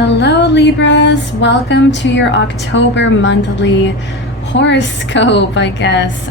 Hello Libras, welcome to your October monthly horoscope, I guess,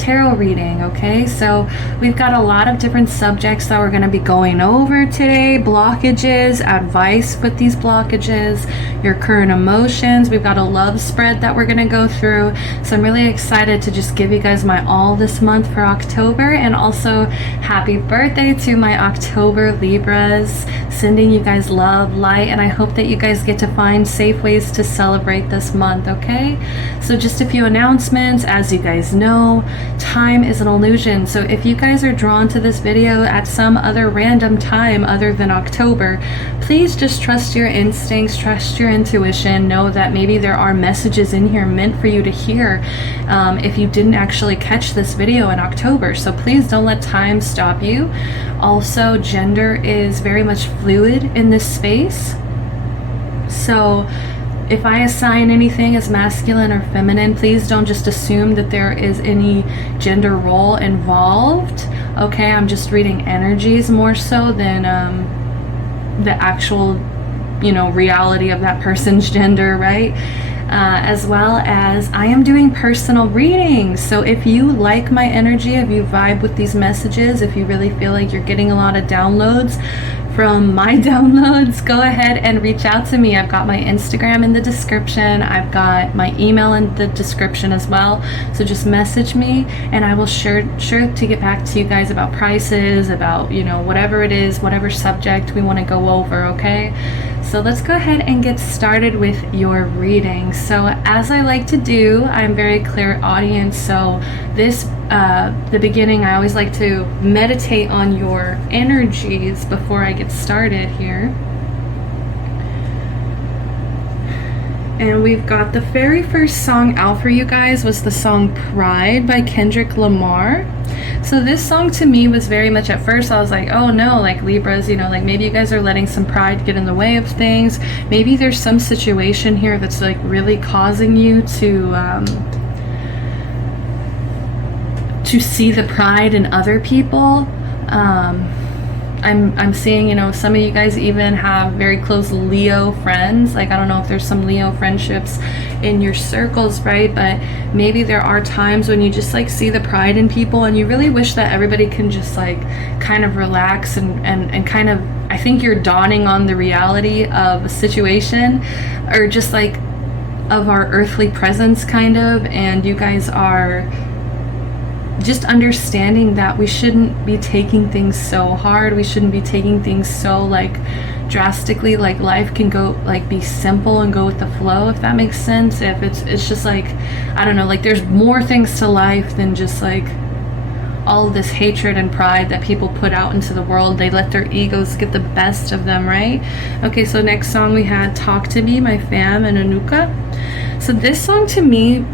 tarot reading. Okay, so we've got a lot of different subjects that we're going to be going over today. Blockages, advice with these blockages, your current emotions. We've got a love spread that we're going to go through, so I'm really excited to just give you guys my all this month for October. And also happy birthday to my October Libras, sending you guys love, light, and I hope that you guys get to find safe ways to celebrate this month. Okay, so just a few announcements. As you guys know, time is an illusion, so if you guys are drawn to this video at some other random time other than October, please just trust your instincts, trust your intuition. Know that maybe there are messages in here meant for you to hear if you didn't actually catch this video in October, so please don't let time stop you. Also, gender is very much fluid in this space, so if I assign anything as masculine or feminine, please don't just assume that there is any gender role involved. Okay, I'm just reading energies more so than the actual, reality of that person's gender, right? As well as I am doing personal readings. So if you like my energy, if you vibe with these messages, if you really feel like you're getting a lot of downloads from my downloads, go ahead and reach out to me. I've got my Instagram in the description. I've got my email in the description as well. So just message me and I will sure to get back to you guys about prices, about, whatever it is, whatever subject we want to go over, okay? So let's go ahead and get started with your reading. So as I like to do, I'm very clairaudient. So this, the beginning, I always like to meditate on your energies before I get started here. And we've got the very first song out for you guys was the song Pride by Kendrick Lamar. So this song to me was very much, at first I was like, oh no, like Libras, like maybe you guys are letting some pride get in the way of things. Maybe there's some situation here that's like really causing you to see the pride in other people. I'm seeing, some of you guys even have very close Leo friends. Like, I don't know if there's some Leo friendships in your circles, right? But maybe there are times when you just like see the pride in people and you really wish that everybody can just like kind of relax and kind of, I think you're dawning on the reality of a situation, or just like of our earthly presence kind of, and you guys are just understanding that we shouldn't be taking things so hard. We shouldn't be taking things so like drastically. Like life can go like be simple and go with the flow, if that makes sense. If it's just like, I don't know, like there's more things to life than just like all of this hatred and pride that people put out into the world. They let their egos get the best of them, right? Okay, so next song we had Talk to Me, my fam, and Anuka. So this song to me,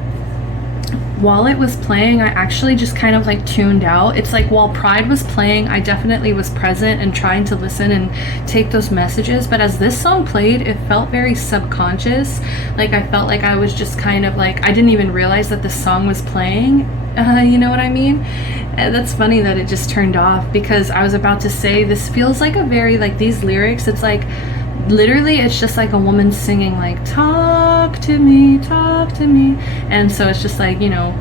while it was playing, I actually just kind of like tuned out. It's like while Pride was playing, I definitely was present and trying to listen and take those messages. But as this song played, it felt very subconscious. Like I felt like I was just kind of like, I didn't even realize that the song was playing. You know what I mean? That's funny that it just turned off, because I was about to say this feels like a very, like these lyrics, it's like literally it's just like a woman singing like talk to me, and so it's just like,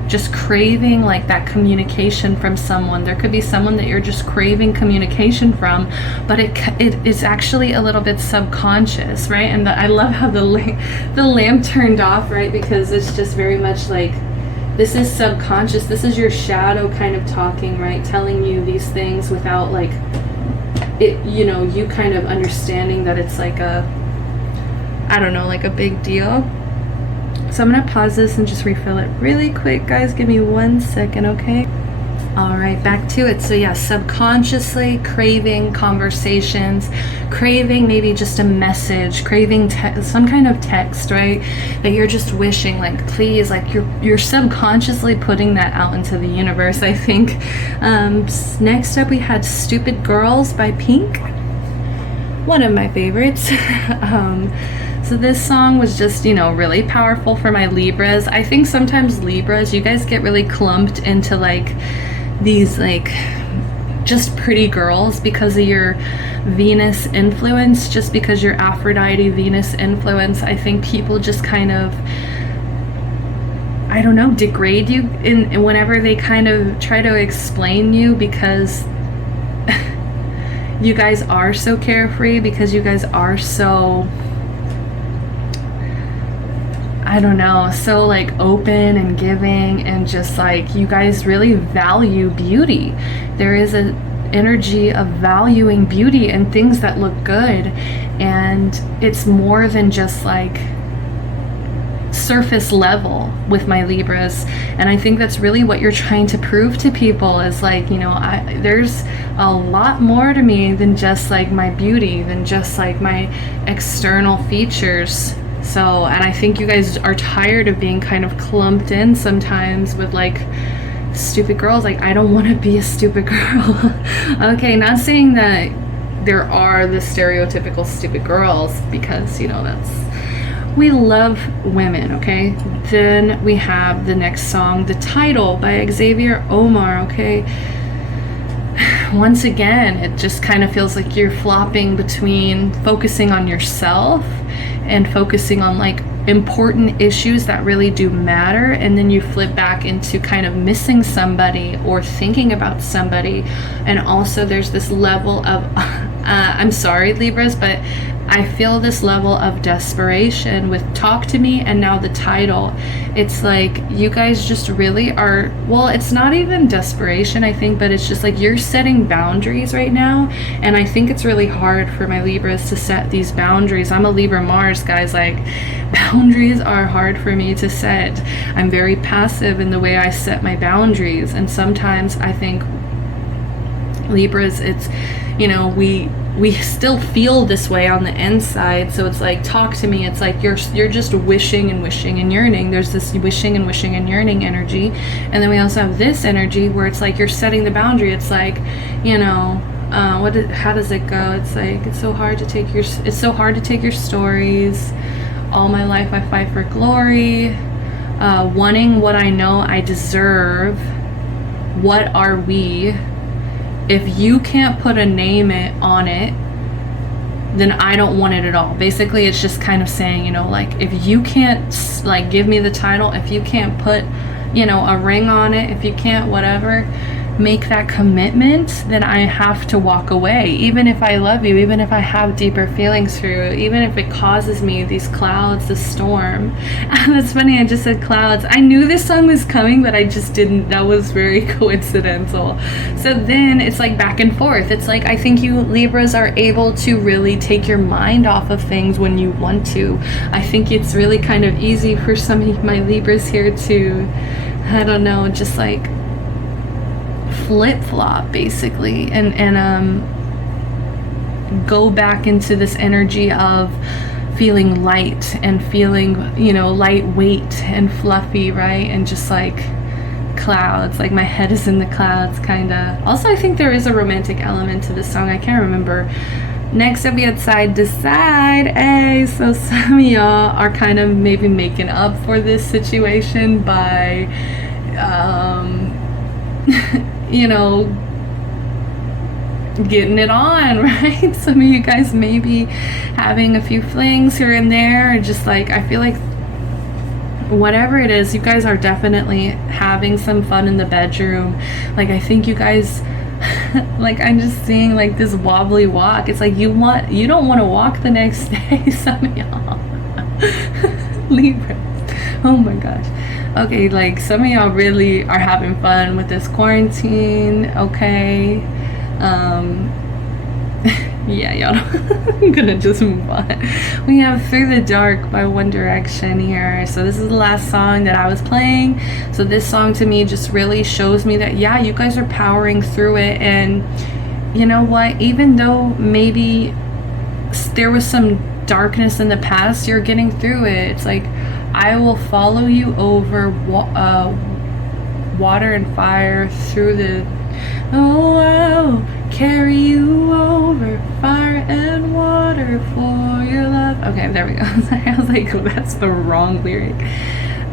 just craving like that communication from someone. There could be someone that you're just craving communication from, but it is actually a little bit subconscious, right? And I love how the lamp turned off, right? Because it's just very much like, this is subconscious. This is your shadow kind of talking, right? Telling you these things without like it, you kind of understanding that it's like a, I don't know, like a big deal. So I'm gonna pause this and just refill it really quick, guys. Give me 1 second, okay? All right, back to it. So yeah, subconsciously craving conversations, craving maybe just a message, craving some kind of text, right? That you're just wishing, like, please, like you're subconsciously putting that out into the universe, I think. Next up, we had Stupid Girls by Pink, one of my favorites. So this song was just, really powerful for my Libras. I think sometimes Libras, you guys get really clumped into like these like just pretty girls because of your Venus influence, just because your Aphrodite Venus influence. I think people just kind of, I don't know, degrade you in whenever they kind of try to explain you, because you guys are so carefree, because you guys are so, I don't know, so like open and giving, and just like you guys really value beauty. There is an energy of valuing beauty and things that look good, and it's more than just like surface level with my Libras. And I think that's really what you're trying to prove to people, is like, you know, there's a lot more to me than just like my beauty, than just like my external features. So, and I think you guys are tired of being kind of clumped in sometimes with like stupid girls. Like, I don't want to be a stupid girl. Okay, not saying that there are the stereotypical stupid girls, because, you know, that's, we love women, okay? Then we have the next song, The Title by Xavier Omar, okay? Once again, it just kind of feels like you're flopping between focusing on yourself and focusing on like important issues that really do matter, and then you flip back into kind of missing somebody or thinking about somebody. And also there's this level of I'm sorry, Libras, but I feel this level of desperation with Talk to Me and now The Title. It's like you guys just really are, well, it's not even desperation, I think, but it's just like you're setting boundaries right now. And I think it's really hard for my Libras to set these boundaries. I'm a Libra Mars, guys. Like, boundaries are hard for me to set. I'm very passive in the way I set my boundaries. And sometimes I think Libras, it's, you know, we still feel this way on the inside. So it's like, talk to me, it's like you're just wishing and wishing and yearning. There's this wishing and wishing and yearning energy. And then we also have this energy where it's like you're setting the boundary. It's like, you know, how does it go? It's like, it's so hard to take your stories. All my life I fight for glory. Wanting what I know I deserve. What are we? If you can't put a name on it, then I don't want it at all. Basically, it's just kind of saying, you know, like, if you can't like give me the title, if you can't put, you know, a ring on it, if you can't whatever, make that commitment, then I have to walk away. Even if I love you, even if I have deeper feelings for you, even if it causes me these clouds, this storm. And that's funny, I just said clouds. I knew this song was coming, but I just didn't. That was very coincidental. So then it's like back and forth. It's like, I think you Libras are able to really take your mind off of things when you want to. I think it's really kind of easy for some of my Libras here to, I don't know, just like flip-flop basically, and go back into this energy of feeling light and feeling, you know, lightweight and fluffy, right? And just like clouds, like my head is in the clouds, kind of. Also, I think there is a romantic element to this song. I can't remember. Next up we had Side to Side. Hey, so some of y'all are kind of maybe making up for this situation by you know, getting it on, right? Some of you guys may be having a few flings here and there, and just like, I feel like whatever it is, you guys are definitely having some fun in the bedroom. Like, I think you guys like, I'm just seeing like this wobbly walk. It's like you don't want to walk the next day. Some of y'all Libra, oh my gosh. Okay, like some of y'all really are having fun with this quarantine, okay? Yeah, y'all, I'm gonna just move on. We have Through the Dark by One Direction here. So this is the last song that I was playing. So this song to me just really shows me that, yeah, you guys are powering through it. And you know what? Even though maybe there was some darkness in the past, you're getting through it. It's like, I will follow you over water and fire through the, oh, I'll carry you over fire and water for your love. Okay, there we go. I was like, oh, that's the wrong lyric.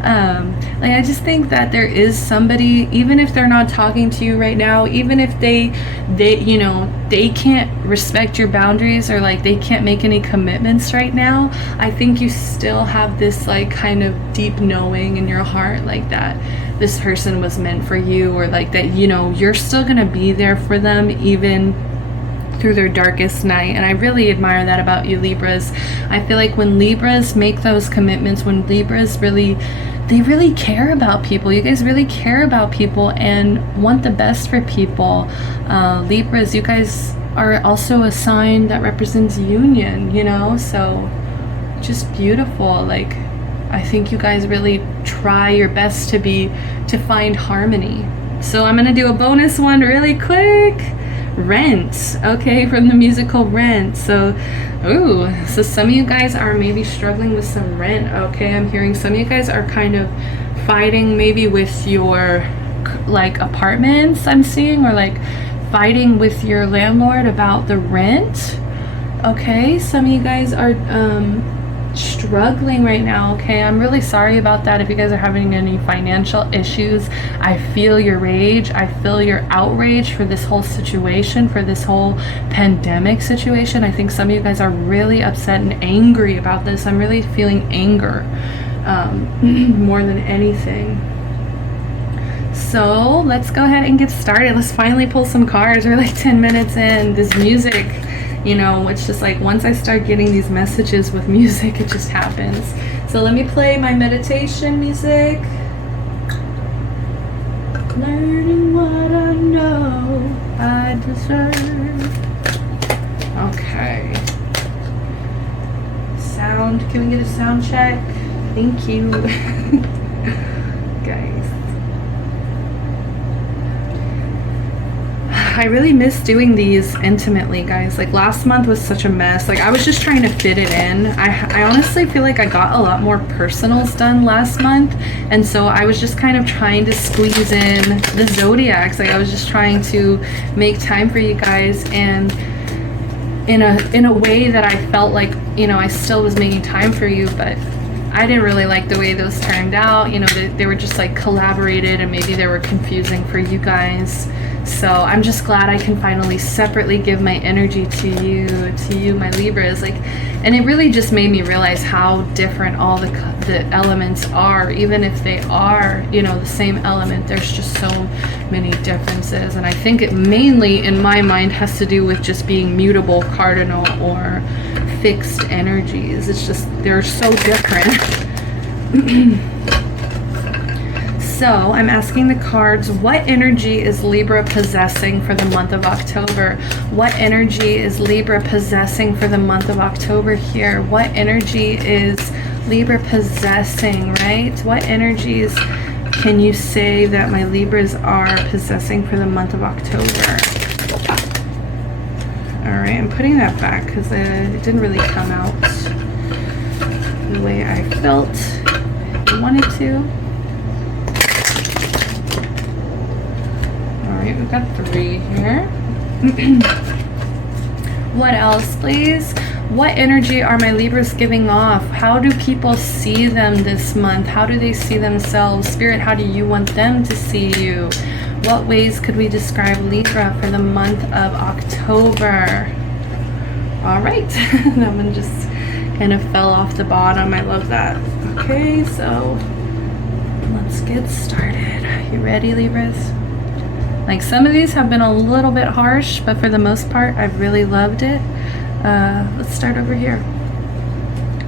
Like, I just think that there is somebody, even if they're not talking to you right now, even if they you know, they can't respect your boundaries, or like they can't make any commitments right now, I think you still have this like kind of deep knowing in your heart, like that this person was meant for you, or like that, you know, you're still gonna be there for them even through their darkest night. And I really admire that about you, Libras. I feel like when Libras make those commitments, when Libras really, they really care about people. You guys really care about people and want the best for people. Libras, you guys are also a sign that represents union, you know, so just beautiful. Like, I think you guys really try your best to find harmony. So I'm gonna do a bonus one really quick. Rent, okay, from the musical Rent. So some of you guys are maybe struggling with some rent, okay? I'm hearing some of you guys are kind of fighting maybe with your like apartments, I'm seeing, or like fighting with your landlord about the rent, okay? Some of you guys are struggling right now, okay? I'm really sorry about that if you guys are having any financial issues. I feel your rage. I feel your outrage for this whole situation, for this whole pandemic situation. I think some of you guys are really upset and angry about this. I'm really feeling anger more than anything. So let's go ahead and get started. Let's finally pull some cards. We're like 10 minutes in. This music, you know, it's just like once I start getting these messages with music, it just happens. So let me play my meditation music. Learning what I know I deserve. Okay. Sound, can we get a sound check? Thank you. Guys. I really miss doing these intimately, guys. Like last month was such a mess. Like I was just trying to fit it in. I honestly feel like I got a lot more personals done last month, and so I was just kind of trying to squeeze in the zodiacs. Like I was just trying to make time for you guys, and in a way that I felt like, you know, I still was making time for you, but I didn't really like the way those turned out. You know, they were just like collaborated, and maybe they were confusing for you guys. So I'm just glad I can finally separately give my energy to you, my Libras. Like, and it really just made me realize how different all the elements are. Even if they are, you know, the same element, there's just so many differences. And I think it mainly, in my mind, has to do with just being mutable, cardinal, or fixed energies. It's just, they're so different. So I'm asking the cards, what energy is Libra possessing for the month of October? What energy is Libra possessing for the month of October here? What energy is Libra possessing, right? What energies can you say that my Libras are possessing for the month of October? All right, I'm putting that back because it didn't really come out the way I felt I wanted to. Alright, we've got 3 here. What else, please? What energy are my Libras giving off? How do people see them this month? How do they see themselves? Spirit, how do you want them to see you? What ways could we describe Libra for the month of October? Alright, that one just kind of fell off the bottom. I love that. Okay, so let's get started. You ready, Libras? Like some of these have been a little bit harsh, but for the most part, I've really loved it. Let's start over here.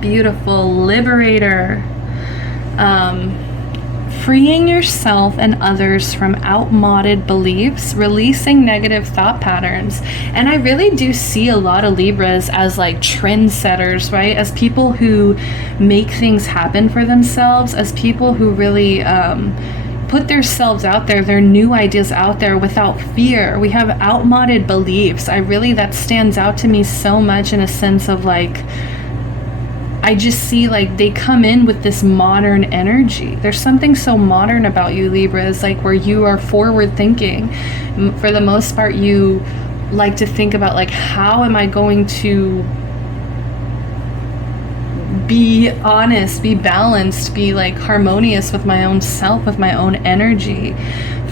Beautiful Liberator. Freeing yourself and others from outmoded beliefs, releasing negative thought patterns. And I really do see a lot of Libras as like trendsetters, right? As people who make things happen for themselves, as people who really put themselves out there, their new ideas out there without fear. We have outmoded beliefs. That stands out to me so much in a sense of like, I just see like they come in with this modern energy. There's something so modern about you, Libras, like where you are forward thinking. For the most part, you like to think about like, how am I going to be honest, be balanced, be like harmonious with my own self, with my own energy.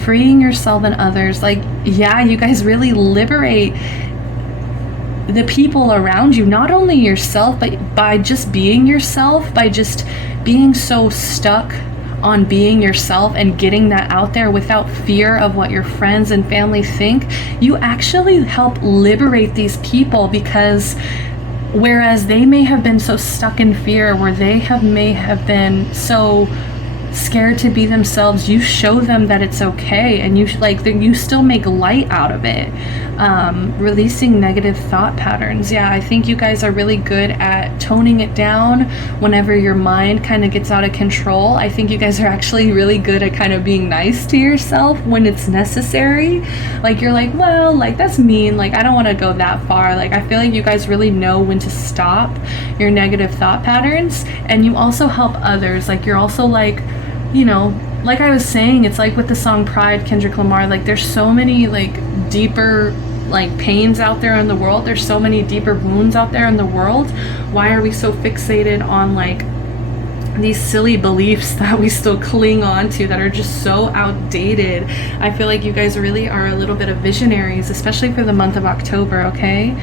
Freeing yourself and others. Like, yeah, you guys really liberate the people around you, not only yourself, but by just being yourself, by just being so stuck on being yourself and getting that out there without fear of what your friends and family think, you actually help liberate these people. Because whereas they may have been so stuck in fear, where they may have been so scared to be themselves, you show them that it's okay, and you still make light out of it. Releasing negative thought patterns. Yeah, I think you guys are really good at toning it down whenever your mind kind of gets out of control. I think you guys are actually really good at kind of being nice to yourself when it's necessary. Like, you're like, well, like, that's mean, like, I don't want to go that far. Like, I feel like you guys really know when to stop your negative thought patterns. And you also help others. Like, you're also like, you know, like I was saying, it's like with the song Pride, Kendrick Lamar, like, there's so many like deeper like pains out there in the world. There's so many deeper wounds out there in the world. Why are we so fixated on like these silly beliefs that we still cling on to that are just so outdated? I feel like you guys really are a little bit of visionaries, especially for the month of October, okay?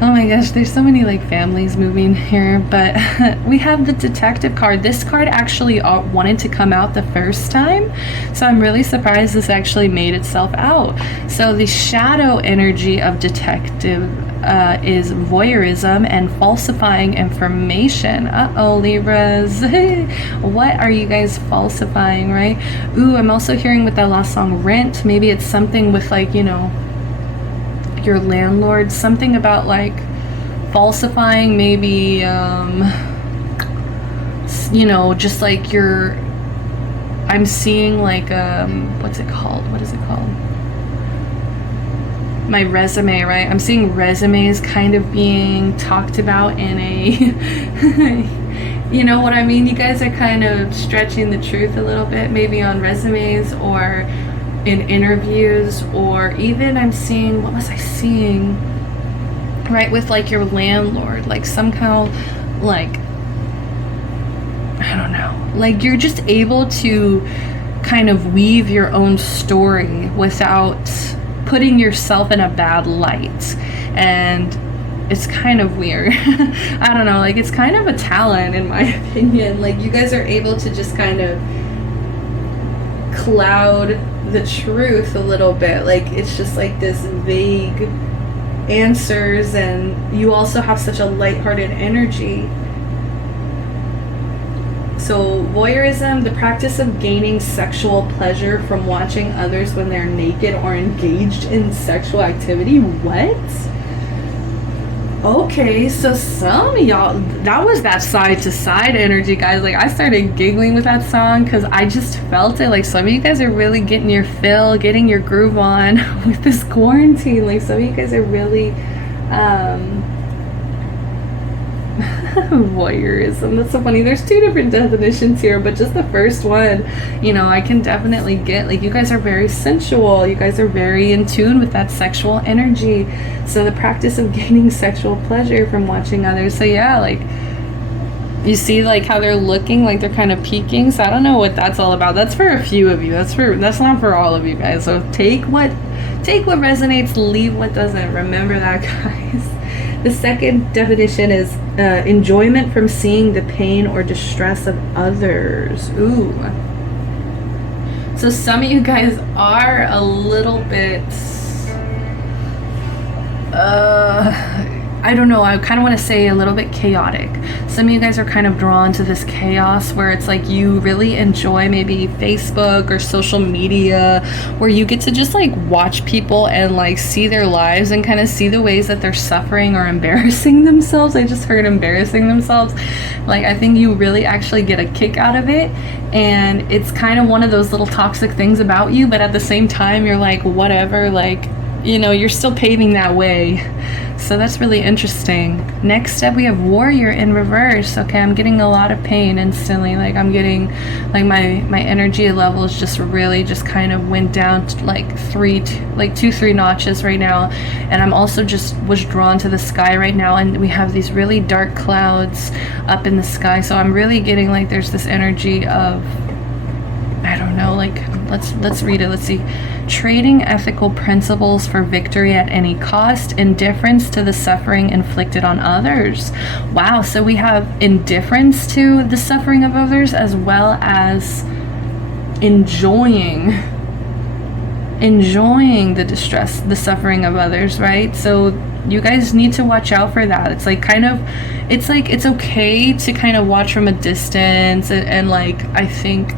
Oh my gosh, there's so many like families moving here. But we have the Detective card. This card actually wanted to come out the first time, so I'm really surprised this actually made itself out. So the shadow energy of Detective is voyeurism and falsifying information. Uh-oh, Libras. What are you guys falsifying, right? Ooh, I'm also hearing with that last song, Rent. Maybe it's something with like, you know, your landlord, something about like falsifying, maybe you know, just like your, I'm seeing like what is it called, my resume, right? I'm seeing resumes kind of being talked about in a you know what I mean? You guys are kind of stretching the truth a little bit, maybe on resumes or in interviews, or even I'm seeing, what was I seeing? Right, with like your landlord, like somehow, like, I don't know, like you're just able to kind of weave your own story without putting yourself in a bad light. And it's kind of weird. I don't know, like it's kind of a talent in my opinion. Like you guys are able to just kind of cloud the truth a little bit. Like it's just like this vague answers, and you also have such a lighthearted energy. So voyeurism, the practice of gaining sexual pleasure from watching others when they're naked or engaged in sexual activity. What? Okay, so some of y'all, that was that side to side energy, guys. Like I started giggling with that song because I just felt it. Like some of you guys are really getting your fill, getting your groove on with this quarantine. Like some of you guys are really voyeurism. That's so funny. There's two different definitions here, but just the first one, you know, I can definitely get. Like you guys are very sensual. You guys are very in tune with that sexual energy. So the practice of gaining sexual pleasure from watching others. So yeah, like you see like how they're looking, like they're kind of peeking. So I don't know what that's all about. That's for a few of you. That's not for all of you guys. So take what resonates, leave what doesn't. Remember that, guys. The second definition is enjoyment from seeing the pain or distress of others. Ooh. So some of you guys are a little bit, I don't know, I kind of want to say a little bit chaotic. Some of you guys are kind of drawn to this chaos where it's like you really enjoy maybe Facebook or social media, where you get to just like watch people and like see their lives and kind of see the ways that they're suffering or embarrassing themselves. I just heard embarrassing themselves. Like I think you really actually get a kick out of it, and it's kind of one of those little toxic things about you, but at the same time you're like, whatever, like you know, you're still paving that way. So that's really interesting. Next up, we have Warrior in reverse. Okay, I'm getting a lot of pain instantly. Like I'm getting, like my energy levels just really just kind of went down to like 2-3 notches right now. And I'm also just was drawn to the sky right now, and we have these really dark clouds up in the sky. So I'm really getting like there's this energy of, I don't know, like let's read it. Let's see. Trading ethical principles for victory at any cost, indifference to the suffering inflicted on others. Wow, so we have indifference to the suffering of others, as well as enjoying the distress, the suffering of others, right? So you guys need to watch out for that. It's like kind of, it's like it's okay to kind of watch from a distance, and like I think,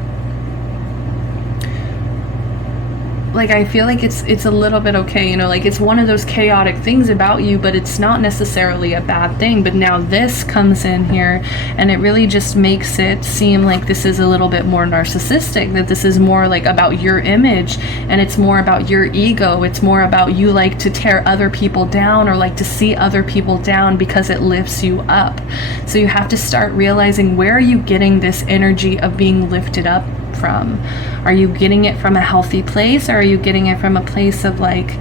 like I feel like it's a little bit okay, you know, like it's one of those chaotic things about you, but it's not necessarily a bad thing. But now this comes in here, and it really just makes it seem like this is a little bit more narcissistic, that this is more like about your image, and it's more about your ego. It's more about you like to tear other people down, or like to see other people down because it lifts you up. So you have to start realizing, where are you getting this energy of being lifted up from? Are you getting it from a healthy place, or are you getting it from a place of like,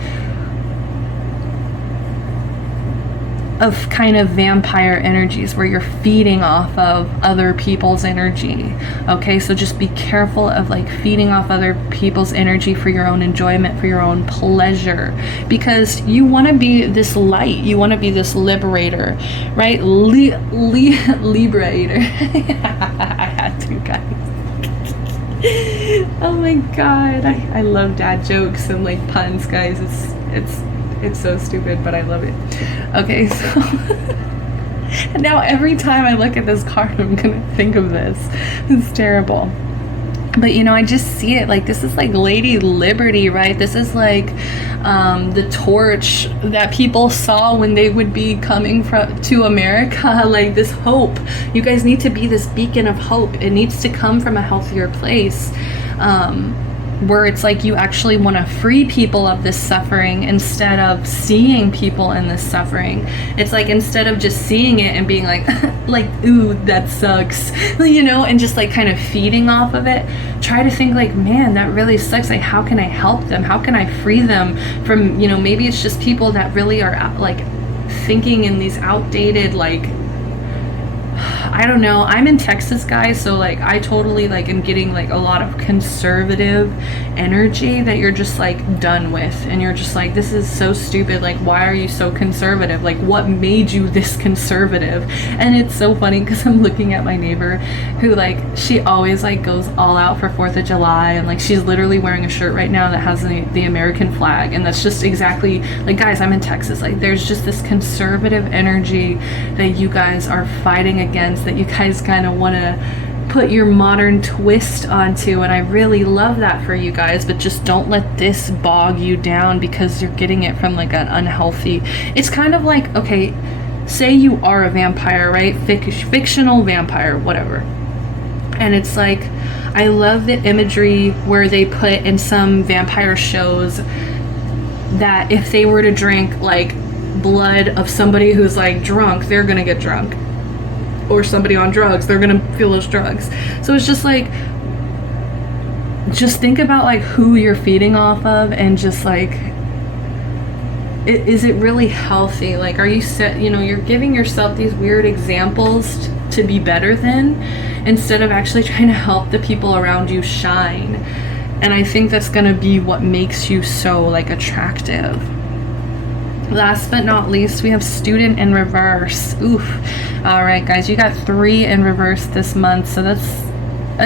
of kind of vampire energies where you're feeding off of other people's energy? Okay, so just be careful of like feeding off other people's energy for your own enjoyment, for your own pleasure, because you want to be this light, you want to be this liberator, right? Liberator. I had to, guys. Oh my god, I love dad jokes and like puns, guys. It's so stupid, but I love it. Okay, so now every time I look at this card, I'm gonna think of this. It's terrible. But you know, I just see it like this is like Lady Liberty, right? This is like the torch that people saw when they would be coming to America, like this hope. You guys need to be this beacon of hope. It needs to come from a healthier place, where it's like you actually want to free people of this suffering instead of seeing people in this suffering. It's like, instead of just seeing it and being like like, ooh, that sucks, you know, and just like kind of feeding off of it, try to think like, man, that really sucks. Like, how can I help them? How can I free them from, you know, maybe it's just people that really are like thinking in these outdated, like, I don't know. I'm in Texas, guys, so like I totally like am getting like a lot of conservative energy that you're just like done with, and you're just like, this is so stupid. Like, why are you so conservative? Like, what made you this conservative? And it's so funny because I'm looking at my neighbor who, like, she always like goes all out for 4th of July, and like she's literally wearing a shirt right now that has the American flag, and that's just exactly like, guys, I'm in Texas. Like, there's just this conservative energy that you guys are fighting against, that you guys kind of want to put your modern twist onto, and I really love that for you guys. But just don't let this bog you down, because you're getting it from like an unhealthy, it's kind of like, okay, say you are a vampire, right? Fictional vampire, whatever, and it's like, I love the imagery where they put in some vampire shows that if they were to drink like blood of somebody who's like drunk, they're gonna get drunk, or somebody on drugs, they're gonna feel those drugs. So it's just like, just think about like who you're feeding off of, and just like, is it really healthy? Like, are you set, you know, you're giving yourself these weird examples to be better than, instead of actually trying to help the people around you shine. And I think that's gonna be what makes you so like attractive. Last but not least, we have Student in reverse. Oof. All right, guys, you got 3 in reverse this month, so that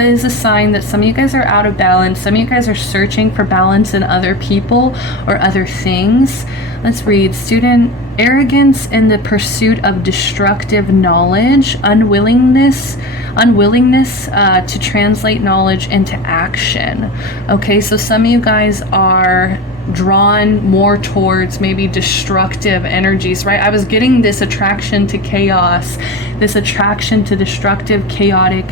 is a sign that some of you guys are out of balance. Some of you guys are searching for balance in other people or other things. Let's read. Student: arrogance in the pursuit of destructive knowledge, unwillingness to translate knowledge into action. Okay, so some of you guys are drawn more towards maybe destructive energies, right? I was getting this attraction to chaos, this attraction to destructive, chaotic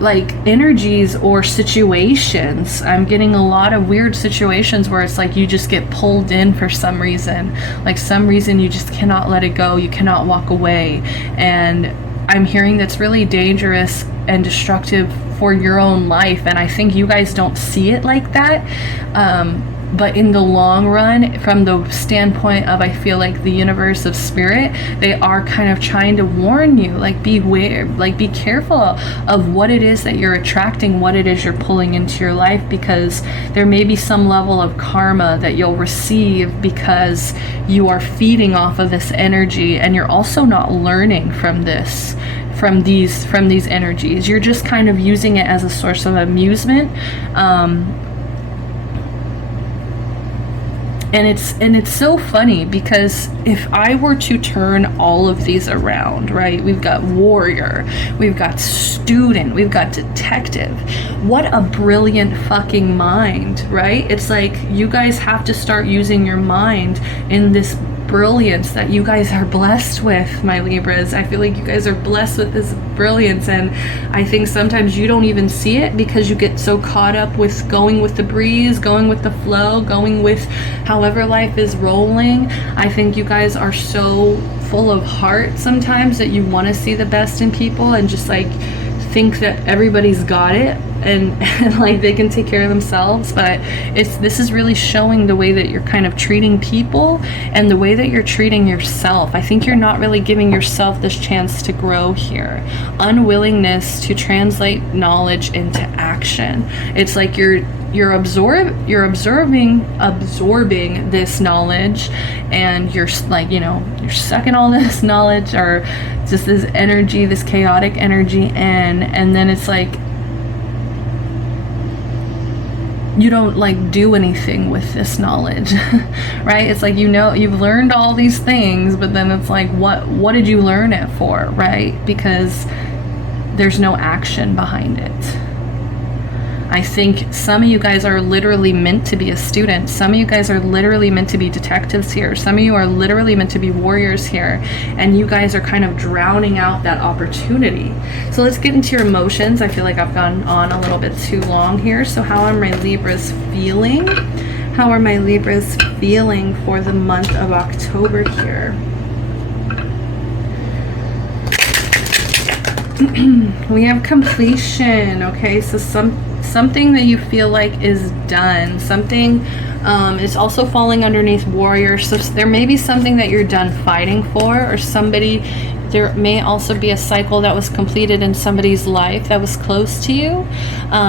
like energies or situations. I'm getting a lot of weird situations where it's like you just get pulled in for some reason. Like some reason you just cannot let it go. You cannot walk away. And I'm hearing that's really dangerous and destructive for your own life. And I think you guys don't see it like that. But in the long run, from the standpoint of, I feel like the universe of spirit, they are kind of trying to warn you, like, beware, like, be careful of what it is that you're attracting, what it is you're pulling into your life, because there may be some level of karma that you'll receive because you are feeding off of this energy, and you're also not learning from this. From these energies, you're just kind of using it as a source of amusement. And it's so funny, because if I were to turn all of these around, right? We've got warrior, we've got student, we've got detective. What a brilliant fucking mind, right? It's like you guys have to start using your mind in this brilliance that you guys are blessed with, my Libras. I feel like you guys are blessed with this brilliance, and I think sometimes you don't even see it because you get so caught up with going with the breeze, going with the flow, going with however life is rolling. I think you guys are so full of heart sometimes that you want to see the best in people and just like think that everybody's got it and like they can take care of themselves. But this is really showing the way that you're kind of treating people and the way that you're treating yourself. I think you're not really giving yourself this chance to grow here. Unwillingness to translate knowledge into action. It's like you're absorbing this knowledge, and you're like, you're sucking all this knowledge or just this energy, this chaotic energy in, and then it's like you don't like do anything with this knowledge, right? It's like, you've learned all these things, but then it's like, what did you learn it for, right? Because there's no action behind it. I think some of you guys are literally meant to be a student. Some of you guys are literally meant to be detectives here. Some of you are literally meant to be warriors here. And you guys are kind of drowning out that opportunity. So let's get into your emotions. I feel like I've gone on a little bit too long here. So how are my Libras feeling? How are my Libras feeling for the month of October here? We have completion. Okay, so something that you feel like is done. Something is also falling underneath warrior. So there may be something that you're done fighting for, or there may also be a cycle that was completed in somebody's life that was close to you.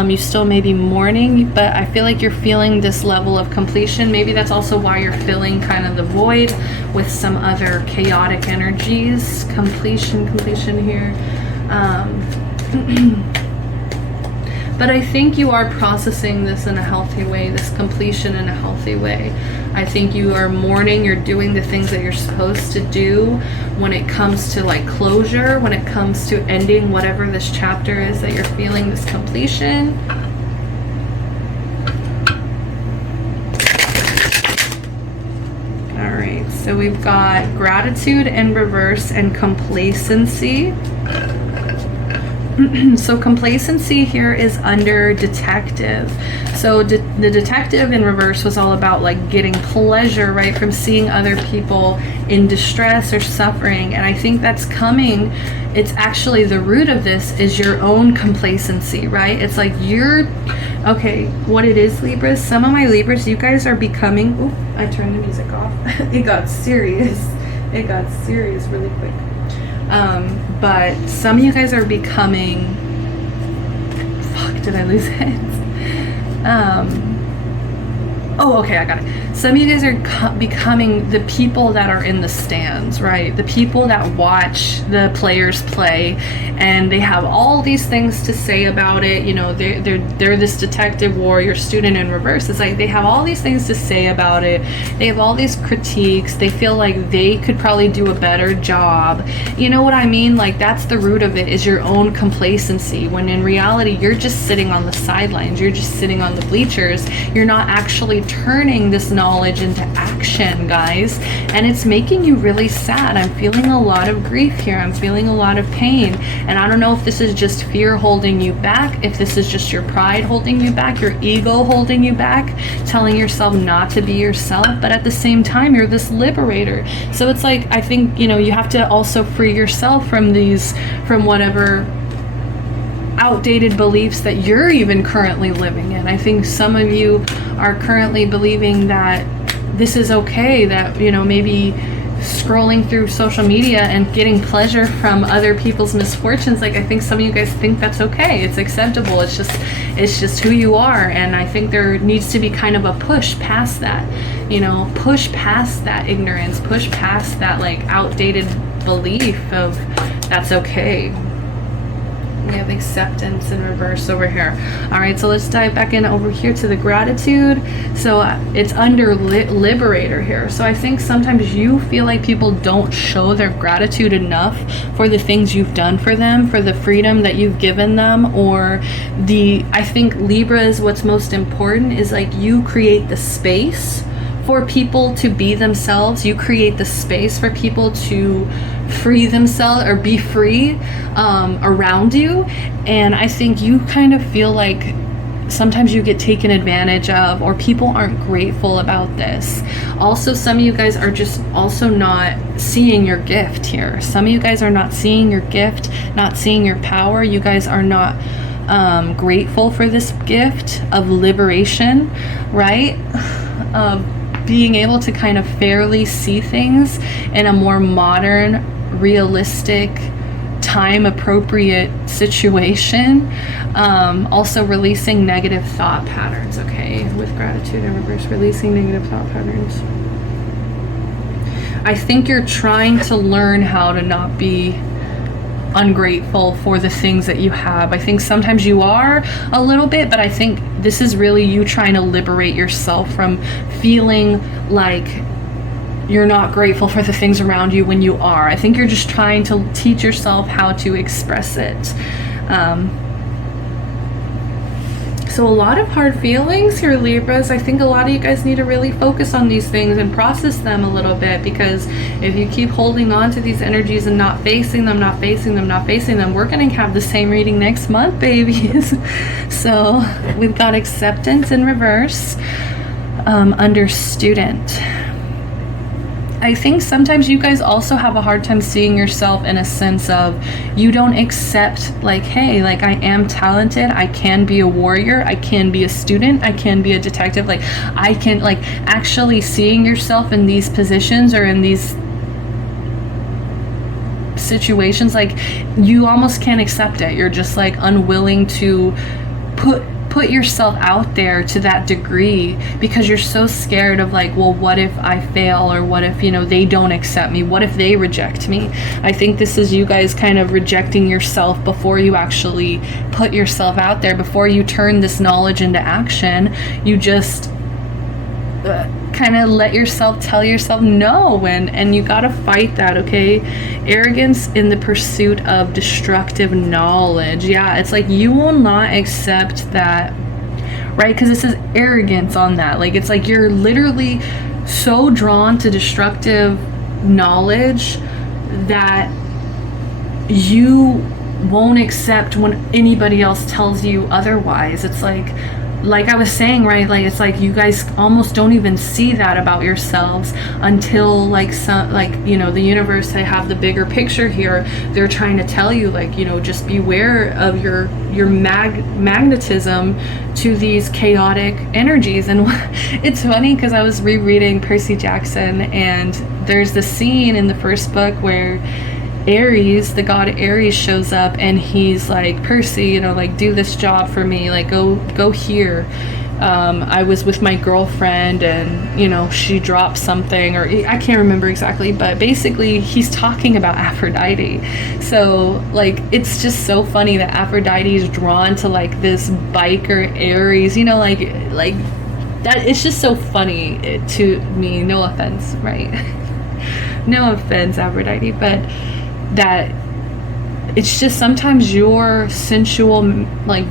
You still may be mourning, but I feel like you're feeling this level of completion. Maybe that's also why you're feeling kind of the void with some other chaotic energies. Completion here. But I think you are processing this in a healthy way, this completion in a healthy way. I think you are mourning, you're doing the things that you're supposed to do when it comes to like closure, when it comes to ending whatever this chapter is that you're feeling this completion. All right, so we've got gratitude in reverse and complacency. So complacency here is under detective. So the detective in reverse was all about like getting pleasure, right, from seeing other people in distress or suffering. And I think that's coming, it's actually the root of this is your own complacency, right? It's like okay, what it is, Libras, some of my Libras, you guys are becoming, I turned the music off. It got serious really quick. But some of you guys are becoming, did I lose it? Okay, I got it. Some of you guys are becoming the people that are in the stands, right? The people that watch the players play, and they have all these things to say about it. They're this detective warrior student in reverse. It's like they have all these things to say about it. They have all these critiques. They feel like they could probably do a better job. You know what I mean? Like that's the root of it, is your own complacency, when in reality you're just sitting on the sidelines. You're just sitting on the bleachers. You're not actually turning this knowledge knowledge into action, guys, and it's making you really sad. I'm feeling a lot of grief here. I'm feeling a lot of pain, and I don't know if this is just fear holding you back, if this is just your pride holding you back, your ego holding you back, telling yourself not to be yourself. But at the same time, you're this liberator. So it's like, I think, you know, you have to also free yourself from whatever outdated beliefs that you're even currently living in. I think some of you are currently believing that this is okay, that, you know, maybe scrolling through social media and getting pleasure from other people's misfortunes. Like, I think some of you guys think that's okay. It's acceptable. It's just who you are. And I think there needs to be kind of a push past that, you know, push past that ignorance, push past that like outdated belief of that's okay. We have acceptance in reverse over here. All right, so let's dive back in over here to the gratitude. So it's under liberator here. So I think sometimes you feel like people don't show their gratitude enough for the things you've done for them, for the freedom that you've given them, or I think Libra is what's most important, is like you create the space for people to be themselves. You create the space for people to free themselves or be free around you. And I think you kind of feel like sometimes you get taken advantage of, or people aren't grateful about this. Also, some of you guys are just also not seeing your gift here. Some of you guys are not seeing your gift, not seeing your power. You guys are not grateful for this gift of liberation, right? Being able to kind of fairly see things in a more modern, realistic, time appropriate situation. Also releasing negative thought patterns, okay, with gratitude in reverse, releasing negative thought patterns. I think you're trying to learn how to not be ungrateful for the things that you have. I think sometimes you are a little bit, but I think this is really you trying to liberate yourself from feeling like you're not grateful for the things around you when you are. I think you're just trying to teach yourself how to express it. So a lot of hard feelings here, Libras. I think a lot of you guys need to really focus on these things and process them a little bit, because if you keep holding on to these energies and not facing them, we're going to have the same reading next month, babies. So we've got acceptance in reverse under student. I think sometimes you guys also have a hard time seeing yourself in a sense of you don't accept, like, hey, like, I am talented, I can be a warrior, I can be a student, I can be a detective, like, I can, like, actually seeing yourself in these positions or in these situations, like, you almost can't accept it. You're just like unwilling to put yourself out there to that degree because you're so scared of, like, well, what if I fail, or what if, you know, they don't accept me, what if they reject me? I think this is you guys kind of rejecting yourself before you actually put yourself out there, before you turn this knowledge into action. You just kind of let yourself tell yourself no, and you gotta fight that, okay? Arrogance in the pursuit of destructive knowledge. Yeah, it's like you will not accept that, right? Because it says arrogance on that. Like, it's like you're literally so drawn to destructive knowledge that you won't accept when anybody else tells you otherwise. It's like I was saying, right, like, it's like you guys almost don't even see that about yourselves until, like, some, like, you know, the universe, they have the bigger picture here. They're trying to tell you, like, you know, just beware of your magnetism to these chaotic energies. And it's funny because I was rereading Percy Jackson, and there's the scene in the first book where Aries, the god Aries, shows up, and he's like, Percy, you know, like, do this job for me, like, go here. I was with my girlfriend, and, you know, she dropped something, or I can't remember exactly, but basically he's talking about Aphrodite. So, like, it's just so funny that Aphrodite is drawn to, like, this biker Aries, you know, like that. It's just so funny to me. No offense, right? No offense, Aphrodite, but that it's just sometimes your sensual, like,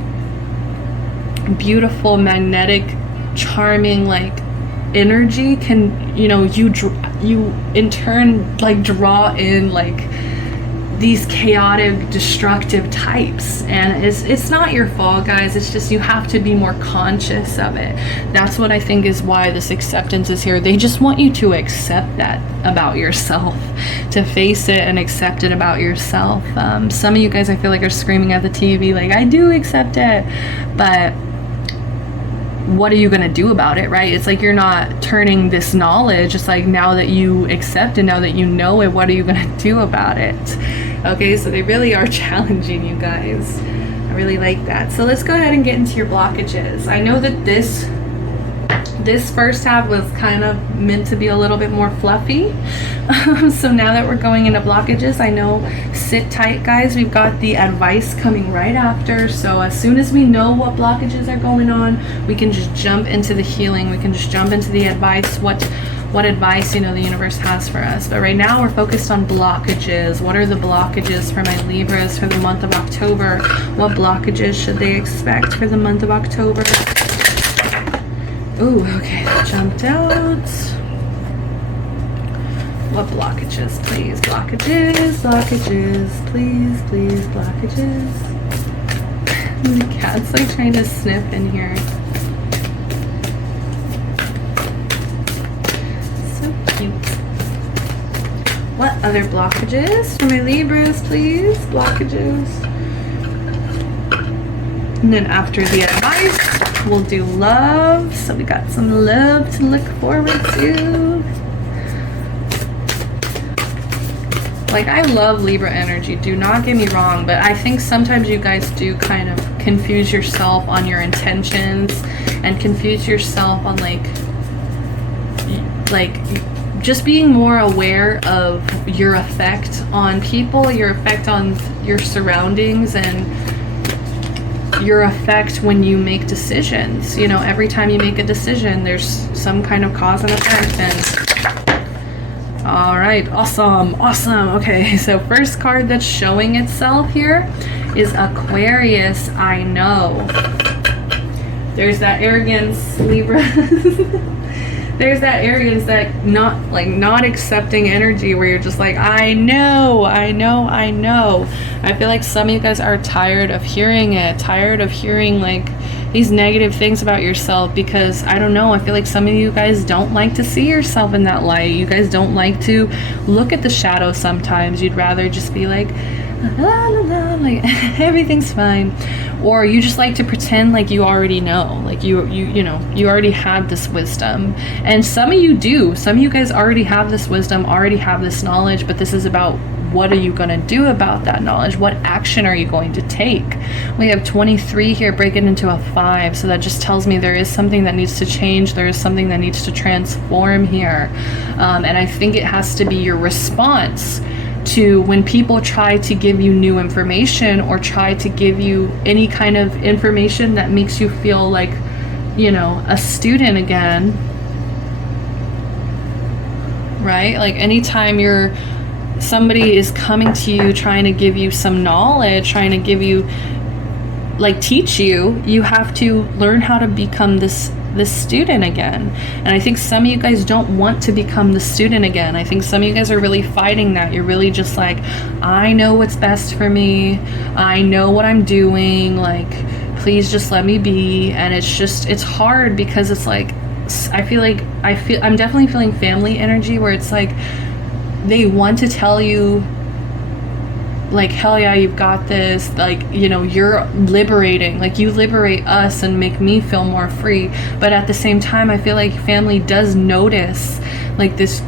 beautiful, magnetic, charming, like, energy can, you know, you in turn like draw in like these chaotic, destructive types, and it's not your fault, guys. It's just you have to be more conscious of it. That's what I think is why this acceptance is here. They just want you to accept that about yourself, to face it and accept it about yourself. Some of you guys, I feel like, are screaming at the TV like, I do accept it, but what are you going to do about it, right? It's like you're not turning this knowledge. It's like, now that you accept it, now that you know it, what are you going to do about it? Okay, so they really are challenging you guys. I really like that. So let's go ahead and get into your blockages. I know that this first half was kind of meant to be a little bit more fluffy. So now that we're going into blockages, I know, sit tight, guys. We've got the advice coming right after. So as soon as we know what blockages are going on, we can just jump into the healing. We can just jump into the advice, what advice, you know, the universe has for us. But right now we're focused on blockages. What are the blockages for my Libras for the month of October? What blockages should they expect for the month of October? Ooh, okay, jumped out. What blockages, please? Blockages, please, blockages. The cat's like trying to sniff in here. So cute. What other blockages for my Libras, please? Blockages. And then after the advice, we'll do love. So we got some love to look forward to. Like, I love Libra energy, do not get me wrong, but I think sometimes you guys do kind of confuse yourself on your intentions and confuse yourself on like just being more aware of your effect on people, your effect on your surroundings, and your effect when you make decisions. You know, every time you make a decision, there's some kind of cause and effect. And all right, awesome. Okay, so first card that's showing itself here is Aquarius. I know. There's that arrogance, Libra. There's that arrogance, that not accepting energy where you're just like, I know. I feel like some of you guys are tired of hearing it, tired of hearing like these negative things about yourself, because I don't know, I feel like some of you guys don't like to see yourself in that light. You guys don't like to look at the shadow sometimes. You'd rather just be like, la la la, like everything's fine. Or you just like to pretend like you already know, like you know, you already have this wisdom. And some of you do. Some of you guys already have this wisdom, already have this knowledge, but this is about what are you going to do about that knowledge? What action are you going to take? We have 23 here breaking into a 5, so that just tells me there is something that needs to change. There is something that needs to transform here. And I think it has to be your response to when people try to give you new information or try to give you any kind of information that makes you feel like, you know, a student again, right? Like anytime somebody is coming to you trying to give you some knowledge, trying to give you, like, teach you, you have to learn how to become this student again. And I think some of you guys don't want to become the student again. I think some of you guys are really fighting that. You're really just like, I know what's best for me, I know what I'm doing, like, please just let me be. And it's hard because it's like, I'm definitely feeling family energy where it's like they want to tell you like, hell yeah, you've got this, like, you know, you're liberating, like, you liberate us and make me feel more free. But at the same time, I feel like family does notice like this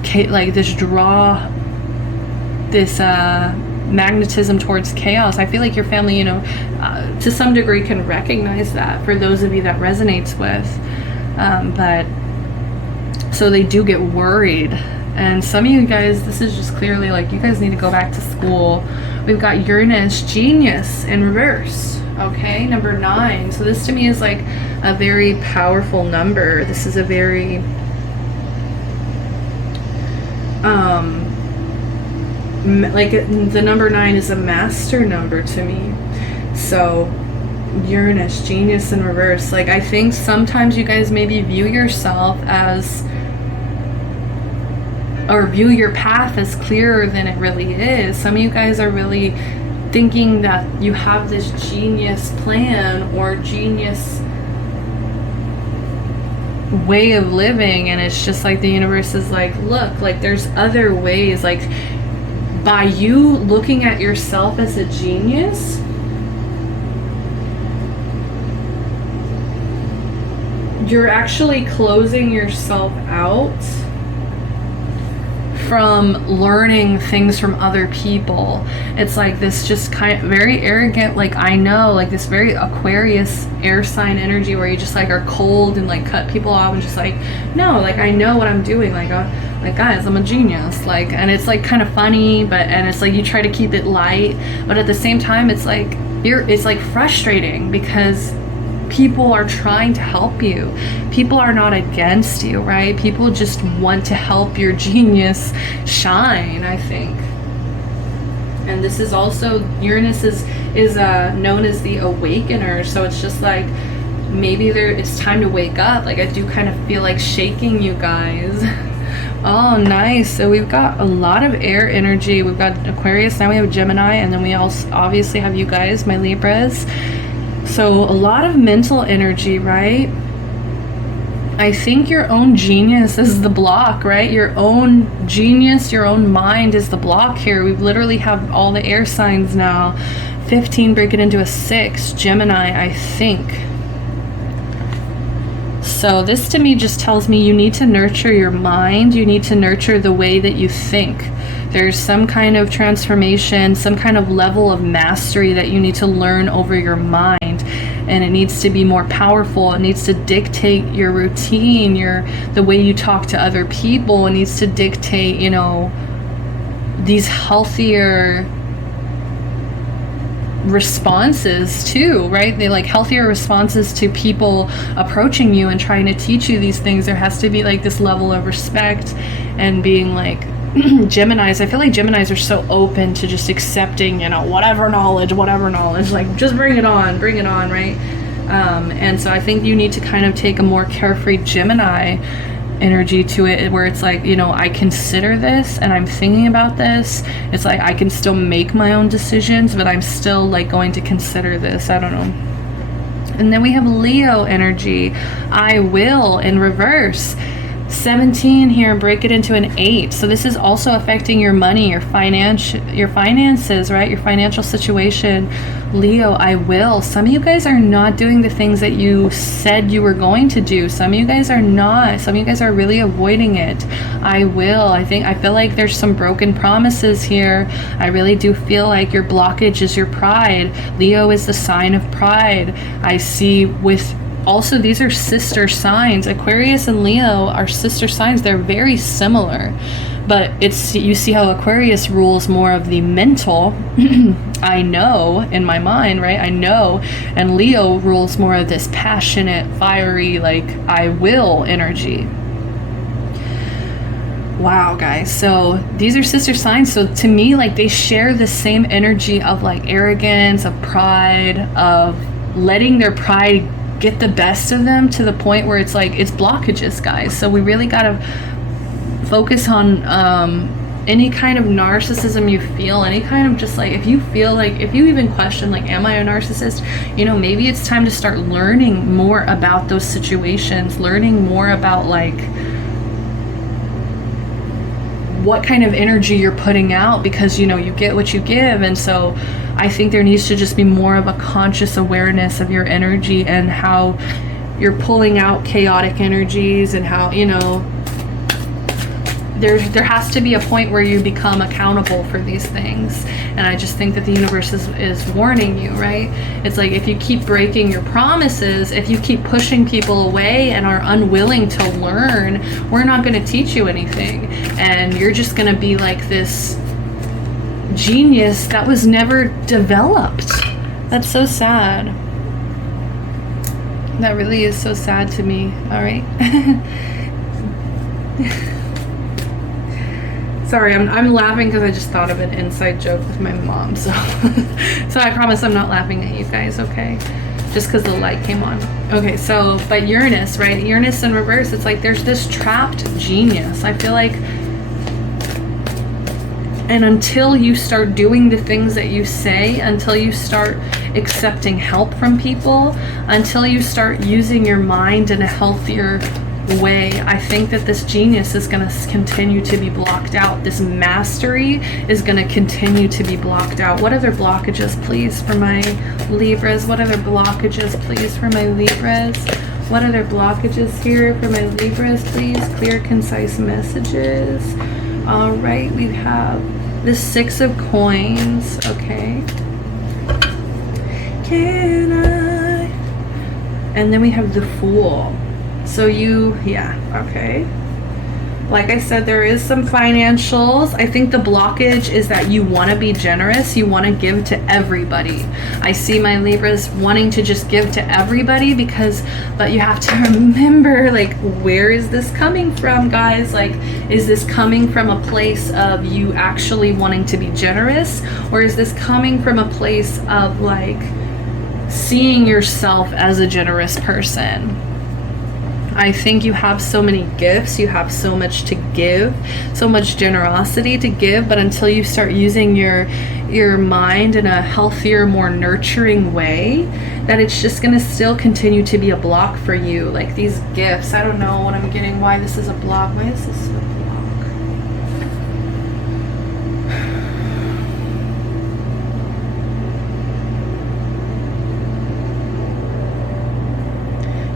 magnetism towards chaos. I feel like your family, you know, to some degree can recognize that, for those of you that resonates with, but so they do get worried. And some of you guys, this is just clearly like, you guys need to go back to school. We've got Uranus, genius in reverse. Okay, number 9. So this to me is like a very powerful number. This is a very like the number 9 is a master number to me. So Uranus, genius in reverse. Like, I think sometimes you guys maybe view yourself as or view your path as clearer than it really is. Some of you guys are really thinking that you have this genius plan or genius way of living, and it's just like the universe is like, look, like there's other ways. Like by you looking at yourself as a genius, you're actually closing yourself out from learning things from other people. It's like this just kind of very arrogant, like I know, like this very Aquarius air sign energy where you just like are cold and like cut people off and just like, no, like I know what I'm doing, like guys, I'm a genius, like, and it's like kind of funny, but, and it's like you try to keep it light, but at the same time it's like it's like frustrating because people are trying to help you. People are not against you, right? People just want to help your genius shine, I think. And this is also, Uranus is known as the awakener, so it's just like maybe it's time to wake up. Like I do kind of feel like shaking you guys. Oh, nice. So we've got a lot of air energy. We've got Aquarius, now we have Gemini, and then we also obviously have you guys, my Libras. So a lot of mental energy, right? I think your own genius is the block, right? Your own genius, your own mind is the block here. We literally have all the air signs now. 15, break it into a 6. Gemini, I think. So this to me just tells me you need to nurture your mind. You need to nurture the way that you think. There's some kind of transformation, some kind of level of mastery that you need to learn over your mind. And it needs to be more powerful. It needs to dictate your routine, the way you talk to other people. It needs to dictate, you know, these healthier responses too, right? They like healthier responses to people approaching you and trying to teach you these things. There has to be like this level of respect and being like, Geminis, I feel like Geminis are so open to just accepting, you know, whatever knowledge, like just bring it on, right? And so I think you need to kind of take a more carefree Gemini energy to it, where it's like, you know, I consider this and I'm thinking about this. It's like I can still make my own decisions, but I'm still like going to consider this. I don't know. And then we have Leo energy, I will, in reverse. 17 here, break it into an 8. So this is also affecting your money, your finances, right? Your financial situation. Leo, I will. Some of you guys are not doing the things that you said you were going to do. Some of you guys are not. Some of you guys are really avoiding it. I will. I feel like there's some broken promises here. I really do feel like your blockage is your pride. Leo is the sign of pride. I see with also, these are sister signs. Aquarius and Leo are sister signs. They're very similar, but you see how Aquarius rules more of the mental, I know, in my mind, right? I know. And Leo rules more of this passionate, fiery, like, I will energy. Wow, guys. So these are sister signs. So to me, like, they share the same energy of like arrogance, of pride, of letting their pride get the best of them to the point where it's like it's blockages, guys. So we really got to focus on any kind of narcissism you feel, any kind of just like, if you feel like, if you even question like, am I a narcissist, you know, maybe it's time to start learning more about those situations, learning more about like what kind of energy you're putting out, because you know, you get what you give. And so I think there needs to just be more of a conscious awareness of your energy and how you're pulling out chaotic energies, and how, you know, there has to be a point where you become accountable for these things. And I just think that the universe is warning you, right? It's like, if you keep breaking your promises, if you keep pushing people away and are unwilling to learn, we're not going to teach you anything. And you're just going to be like this genius that was never developed. That's so sad. That really is so sad to me. All right. Sorry, I'm laughing because I just thought of an inside joke with my mom. So so I promise I'm not laughing at you guys, okay? Just because the light came on. Okay, so, but Uranus, right? Uranus in reverse, it's like there's this trapped genius. I feel like And until you start doing the things that you say, until you start accepting help from people, until you start using your mind in a healthier way, I think that this genius is going to continue to be blocked out. This mastery is going to continue to be blocked out. What other blockages, please, for my Libras? What other blockages, please, for my Libras? What other blockages here for my Libras, please? Clear, concise messages. All right, we have the 6 of Coins. Okay. Can I? And then we have the Fool. So okay. Like I said, there is some financials. I think the blockage is that you want to be generous. You want to give to everybody. I see my Libras wanting to just give to everybody but you have to remember, like, where is this coming from, guys? Like, is this coming from a place of you actually wanting to be generous? Or is this coming from a place of, like, seeing yourself as a generous person? I think you have so many gifts, you have so much to give, so much generosity to give, but until you start using your mind in a healthier, more nurturing way, that it's just going to still continue to be a block for you. Like these gifts, I don't know what I'm getting, why this is a block. Why is this a block?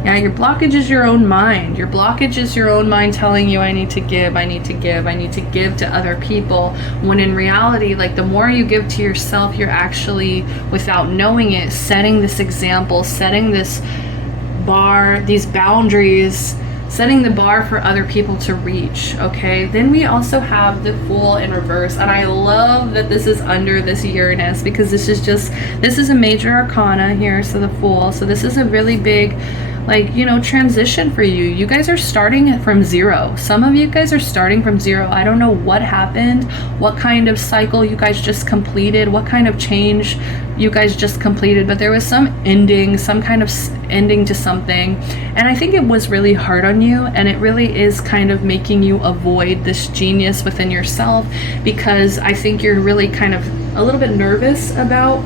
Yeah, your blockage is your own mind. Your blockage is your own mind telling you, I need to give, I need to give, I need to give to other people. When in reality, like, the more you give to yourself, you're actually, without knowing it, setting this example, setting this bar, these boundaries, setting the bar for other people to reach, okay? Then we also have the Fool in reverse, and I love that this is under this Uranus, because this is a major arcana here, so the Fool. So this is a really big, like, you know, transition for you. You guys are starting from zero. Some of you guys are starting from zero. I don't know what happened, what kind of cycle you guys just completed, what kind of change you guys just completed, but there was some ending, some kind of ending to something, and I think it was really hard on you, and it really is kind of making you avoid this genius within yourself, because I think you're really kind of a little bit nervous about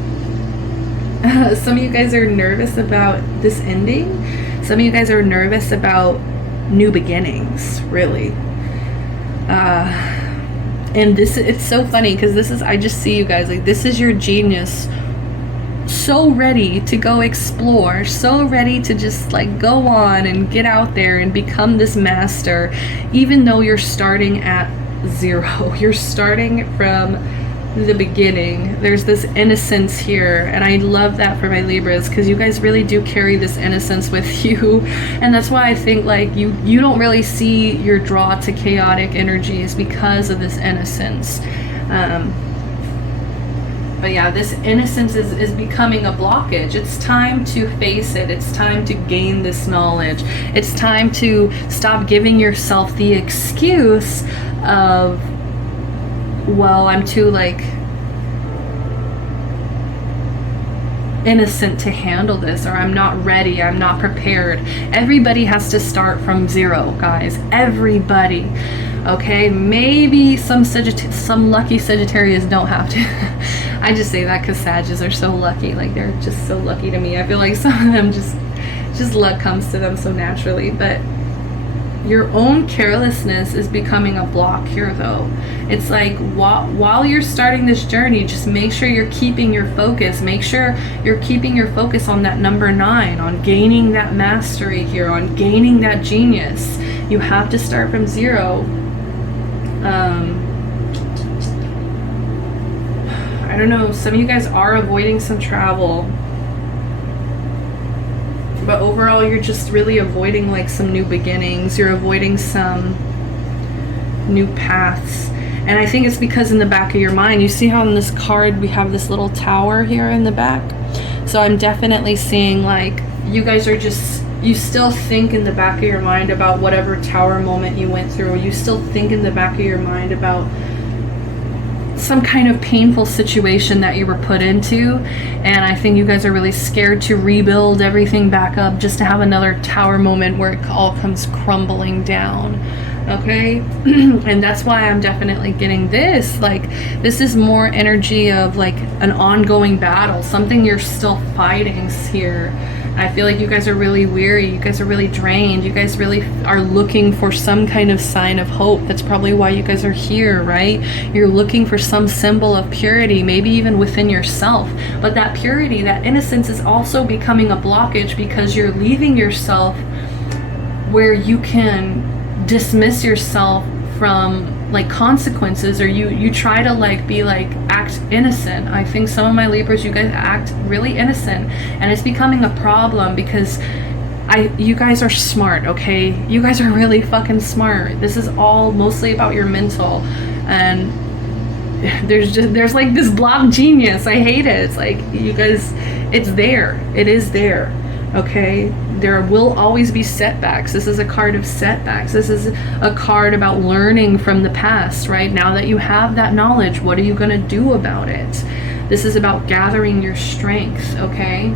some of you guys are nervous about this ending. Some of you guys are nervous about new beginnings, really. And it's so funny, because I just see you guys, like, this is your genius, so ready to go explore, so ready to just, like, go on and get out there and become this master, even though you're starting at zero. You're starting from the beginning. There's this innocence here, and I love that for my Libras, because you guys really do carry this innocence with you, and that's why I think, like, you don't really see your draw to chaotic energies because of this innocence. But yeah, this innocence is becoming a blockage. It's time to face it. It's time to gain this knowledge. It's time to stop giving yourself the excuse of, well, I'm too, like, innocent to handle this, or I'm not ready, I'm not prepared. Everybody has to start from zero, guys. Everybody. Okay, maybe some lucky Sagittarius don't have to. I just say that because Sagittarius are so lucky. Like, they're just so lucky to me. I feel like some of them just luck comes to them so naturally. But your own carelessness is becoming a block here, though. It's like, while you're starting this journey, just make sure you're keeping your focus. Make sure you're keeping your focus on that number 9, on gaining that mastery here, on gaining that genius. You have to start from zero. I don't know, some of you guys are avoiding some travel, but overall you're just really avoiding, like, some new beginnings. You're avoiding some new paths, and I think it's because in the back of your mind, you see how in this card we have this little tower here in the back. So I'm definitely seeing, like, you guys are just, you still think in the back of your mind about whatever tower moment you went through. You still think in the back of your mind about some kind of painful situation that you were put into, and I think you guys are really scared to rebuild everything back up just to have another tower moment where it all comes crumbling down. Okay. And that's why I'm definitely getting this, like, this is more energy of like an ongoing battle, something you're still fighting here. I feel like you guys are really weary, you guys are really drained, you guys really are looking for some kind of sign of hope. That's probably why you guys are here, right? You're looking for some symbol of purity, maybe even within yourself. But that purity, that innocence is also becoming a blockage because you're leaving yourself where you can dismiss yourself from like consequences, or you try to like be like act innocent. I think some of my Libras, you guys act really innocent, and it's becoming a problem because you guys are smart, okay? You guys are really fucking smart. This is all mostly about your mental, and there's like this block genius. I hate it. It's like, you guys, it's there. It is there. Okay, there will always be setbacks. This is a card of setbacks. This is a card about learning from the past, right? Now that you have that knowledge, what are you going to do about it? This is about gathering your strength, okay?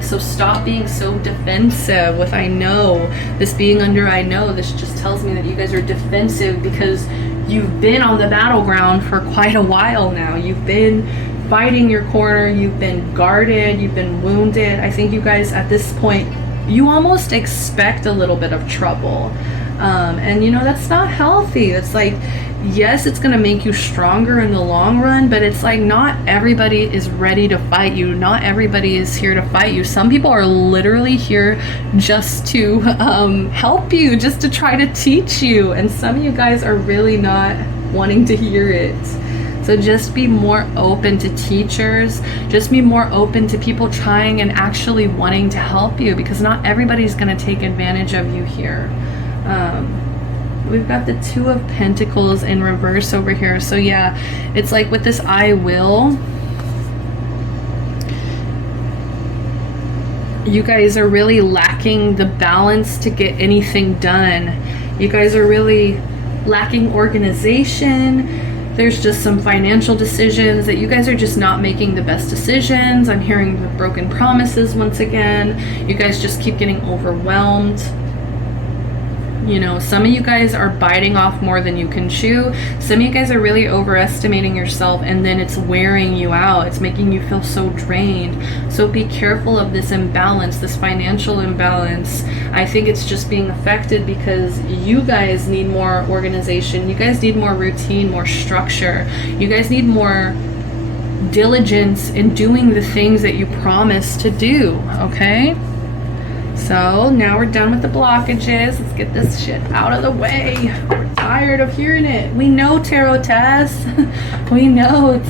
So stop being so defensive with I know. This being under I know, this just tells me that you guys are defensive because you've been on the battleground for quite a while now. You've been fighting your corner, you've been guarded, you've been wounded. I think you guys at this point, you almost expect a little bit of trouble. And you know, that's not healthy. It's like, yes, it's gonna make you stronger in the long run, but it's like not everybody is ready to fight you. Not everybody is here to fight you. Some people are literally here just to help you, just to try to teach you. And some of you guys are really not wanting to hear it. So just be more open to teachers, just be more open to people trying and actually wanting to help you, because not everybody's going to take advantage of you here. We've got the Two of Pentacles in reverse over here. So yeah, it's like with this I will, you guys are really lacking the balance to get anything done. You guys are really lacking organization. There's just some financial decisions that you guys are just not making the best decisions. I'm hearing the broken promises once again. You guys just keep getting overwhelmed. You know, some of you guys are biting off more than you can chew. Some of you guys are really overestimating yourself, and then it's wearing you out. It's making you feel so drained. So be careful of this imbalance, this financial imbalance. I think it's just being affected because you guys need more organization. You guys need more routine, more structure. You guys need more diligence in doing the things that you promised to do, okay? So now we're done with the blockages. Let's get this shit out of the way. We're tired of hearing it. We know, tarotcass. We know it's...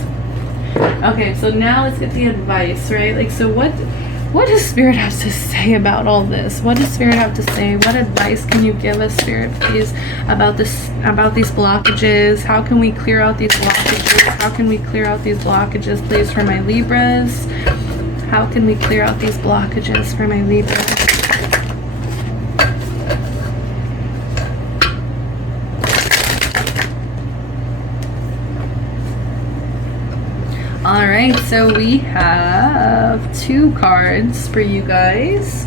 Okay, so now let's get the advice, right? Like, so what does Spirit have to say about all this? What does Spirit have to say? What advice can you give us, Spirit, please, about this, about these blockages? How can we clear out these blockages? How can we clear out these blockages, please, for my Libras? How can we clear out these blockages for my Libras? All right, so we have 2 cards for you guys.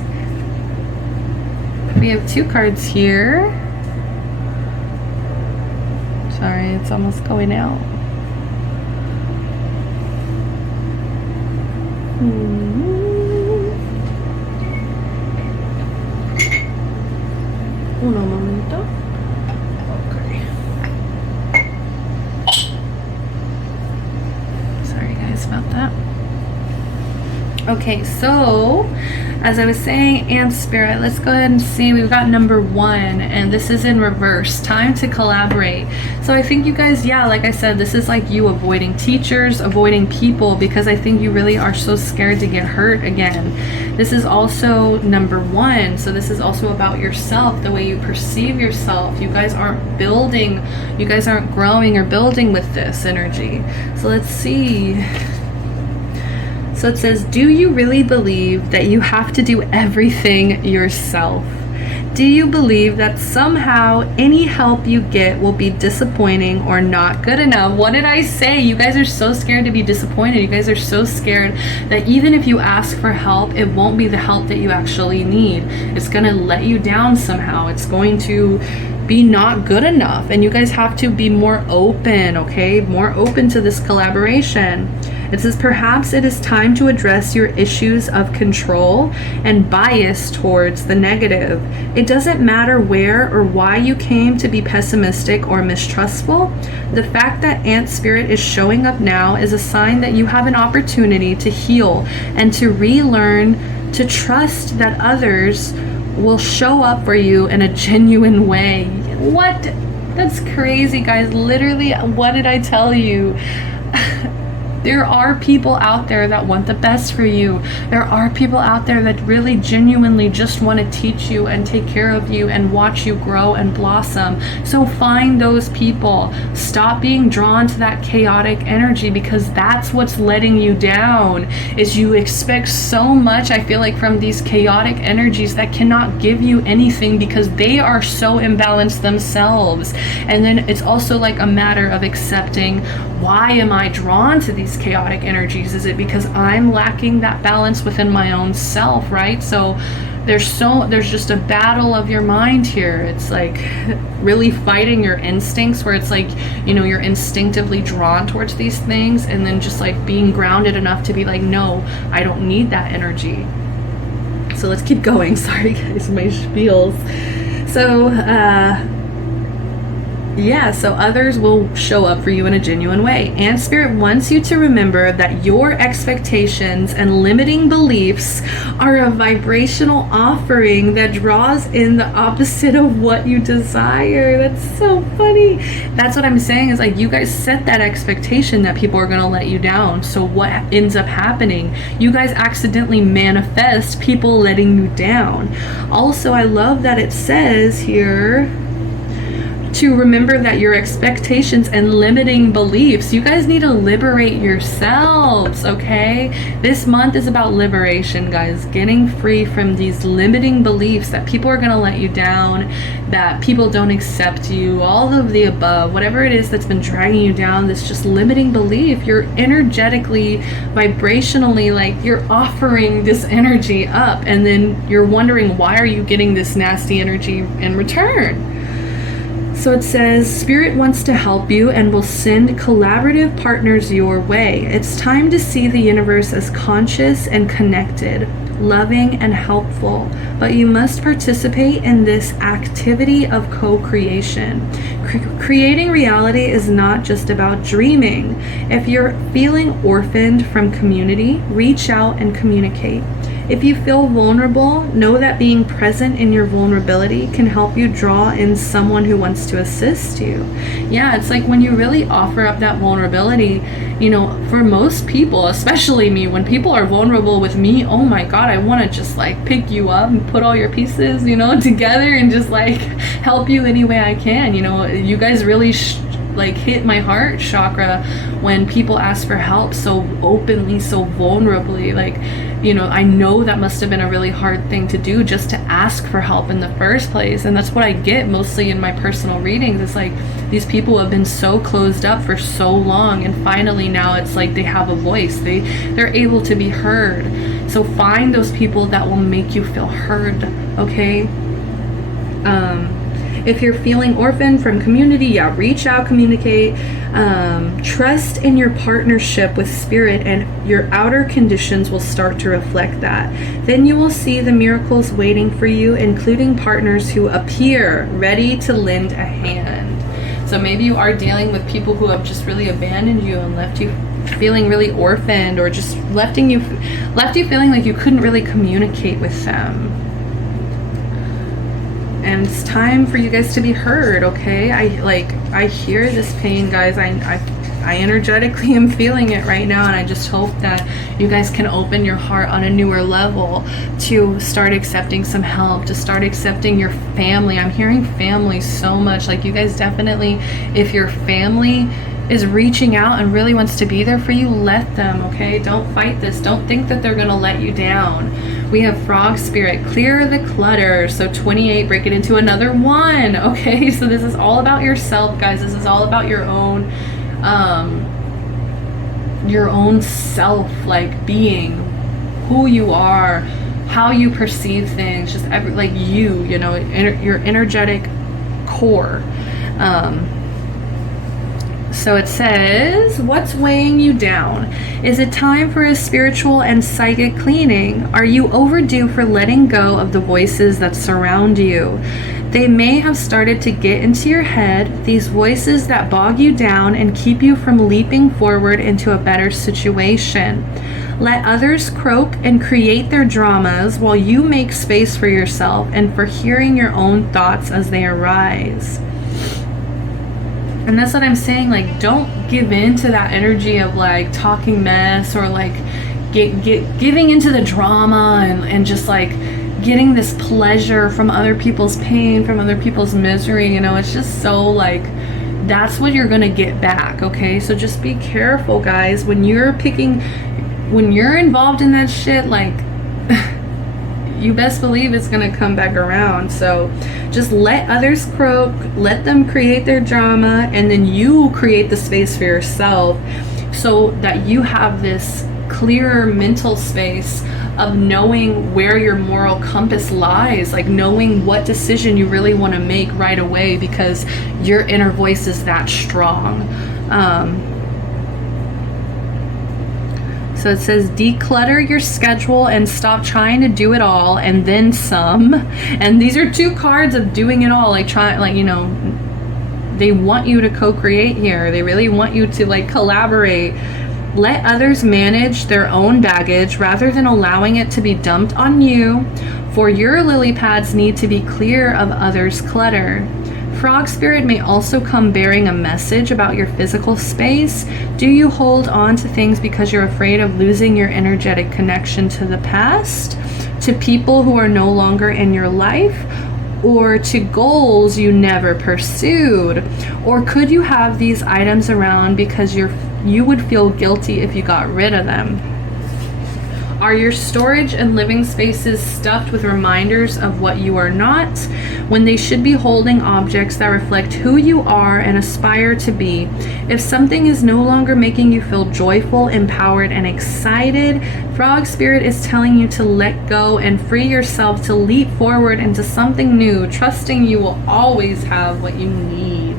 We have 2 cards here. Sorry, it's almost going out. Uno momento. About that. Okay, so as I was saying, and Spirit, let's go ahead and see. We've got number 1, and this is in reverse. Time to collaborate. So I think you guys, yeah, like I said, this is like you avoiding teachers, avoiding people, because I think you really are so scared to get hurt again. This is also number 1, so this is also about yourself, the way you perceive yourself. You guys aren't building, you guys aren't growing or building with this energy. So let's see. So it says, do you really believe that you have to do everything yourself? Do you believe that somehow any help you get will be disappointing or not good enough? What did I say? You guys are so scared to be disappointed. You guys are so scared that even if you ask for help, it won't be the help that you actually need. It's going to let you down somehow. It's going to be not good enough, and you guys have to be more open, okay? More open to this collaboration. It says, perhaps it is time to address your issues of control and bias towards the negative. It doesn't matter where or why you came to be pessimistic or mistrustful. The fact that Ant Spirit is showing up now is a sign that you have an opportunity to heal and to relearn to trust that others will show up for you in a genuine way. What? That's crazy, guys. Literally, what did I tell you? There are people out there that want the best for you. There are people out there that really genuinely just want to teach you and take care of you and watch you grow and blossom. So find those people. Stop being drawn to that chaotic energy, because that's what's letting you down. Is you expect so much, I feel like, from these chaotic energies that cannot give you anything because they are so imbalanced themselves. And then it's also like a matter of accepting, why am I drawn to these chaotic energies? Is it because I'm lacking that balance within my own self, right? So there's just a battle of your mind here. It's like really fighting your instincts, where it's like, you know, you're instinctively drawn towards these things, and then just like being grounded enough to be like, no, I don't need that energy. So let's keep going. Sorry guys, my spiels. So yeah, so others will show up for you in a genuine way. And Spirit wants you to remember that your expectations and limiting beliefs are a vibrational offering that draws in the opposite of what you desire. That's so funny. That's what I'm saying, is like, you guys set that expectation that people are going to let you down. So what ends up happening? You guys accidentally manifest people letting you down. Also, I love that it says here to remember that your expectations and limiting beliefs, you guys need to liberate yourselves, okay? This month is about liberation, guys. Getting free from these limiting beliefs that people are going to let you down, that people don't accept you, all of the above, whatever it is that's been dragging you down, this just limiting belief. You're energetically, vibrationally, like, you're offering this energy up, and then you're wondering, why are you getting this nasty energy in return? So it says, Spirit wants to help you and will send collaborative partners your way. It's time to see the universe as conscious and connected, loving and helpful, but you must participate in this activity of co-creation. Creating reality is not just about dreaming. If you're feeling orphaned from community, reach out and communicate. If you feel vulnerable, know that being present in your vulnerability can help you draw in someone who wants to assist you. Yeah, it's like when you really offer up that vulnerability, you know, for most people, especially me, when people are vulnerable with me, oh my God, I want to just like pick you up and put all your pieces, you know, together and just like help you any way I can. You know, you guys really like hit my heart chakra when people ask for help so openly, so vulnerably. Like, you know, I know that must have been a really hard thing to do, just to ask for help in the first place. And that's what I get mostly in my personal readings. It's like these people have been so closed up for so long, and finally now it's like they have a voice, they're able to be heard. So find those people that will make you feel heard, okay? If you're feeling orphaned from community, yeah, reach out, communicate. Trust in your partnership with Spirit, and your outer conditions will start to reflect that. Then you will see the miracles waiting for you, including partners who appear ready to lend a hand. So maybe you are dealing with people who have just really abandoned you and left you feeling really orphaned, or just left you feeling like you couldn't really communicate with them. And it's time for you guys to be heard, okay? I hear this pain, guys. I energetically am feeling it right now, and I just hope that you guys can open your heart on a newer level to start accepting some help, to start accepting your family. I'm hearing family so much. Like, you guys definitely, if your family is reaching out and really wants to be there for you, let them, okay? Don't fight this. Don't think that they're gonna let you down. We have Frog Spirit, clear the clutter. So 28, break it into another 1, okay? So this is all about yourself, guys. This is all about your own self, like being who you are, how you perceive things, just like you know, your energetic core. So it says, what's weighing you down? Is it time for a spiritual and psychic cleaning? Are you overdue for letting go of the voices that surround you? They may have started to get into your head, these voices that bog you down and keep you from leaping forward into a better situation. Let others croak and create their dramas while you make space for yourself and for hearing your own thoughts as they arise. And that's what I'm saying, like, don't give in to that energy of like talking mess or like giving into the drama and just like getting this pleasure from other people's pain, from other people's misery. You know, it's just so like, that's what you're gonna get back. Okay, so just be careful, guys, when you're involved in that shit. Like, you best believe it's gonna come back around. So just let others croak, let them create their drama, and then you create the space for yourself so that you have this clearer mental space of knowing where your moral compass lies, like knowing what decision you really want to make right away because your inner voice is that strong. So it says, declutter your schedule and stop trying to do it all and then some. And these are two cards of doing it all, like trying, like, you know, they want you to co-create here. They really want you to like collaborate. Let others manage their own baggage rather than allowing it to be dumped on you, for your lily pads need to be clear of others' clutter. Frog spirit may also come bearing a message about your physical space. Do you hold on to things because you're afraid of losing your energetic connection to the past, to people who are no longer in your life, or to goals you never pursued? Or could you have these items around because you would feel guilty if you got rid of them? Are your storage and living spaces stuffed with reminders of what you are not, when they should be holding objects that reflect who you are and aspire to be? If something is no longer making you feel joyful, empowered, and excited, Frog Spirit is telling you to let go and free yourself to leap forward into something new, trusting you will always have what you need.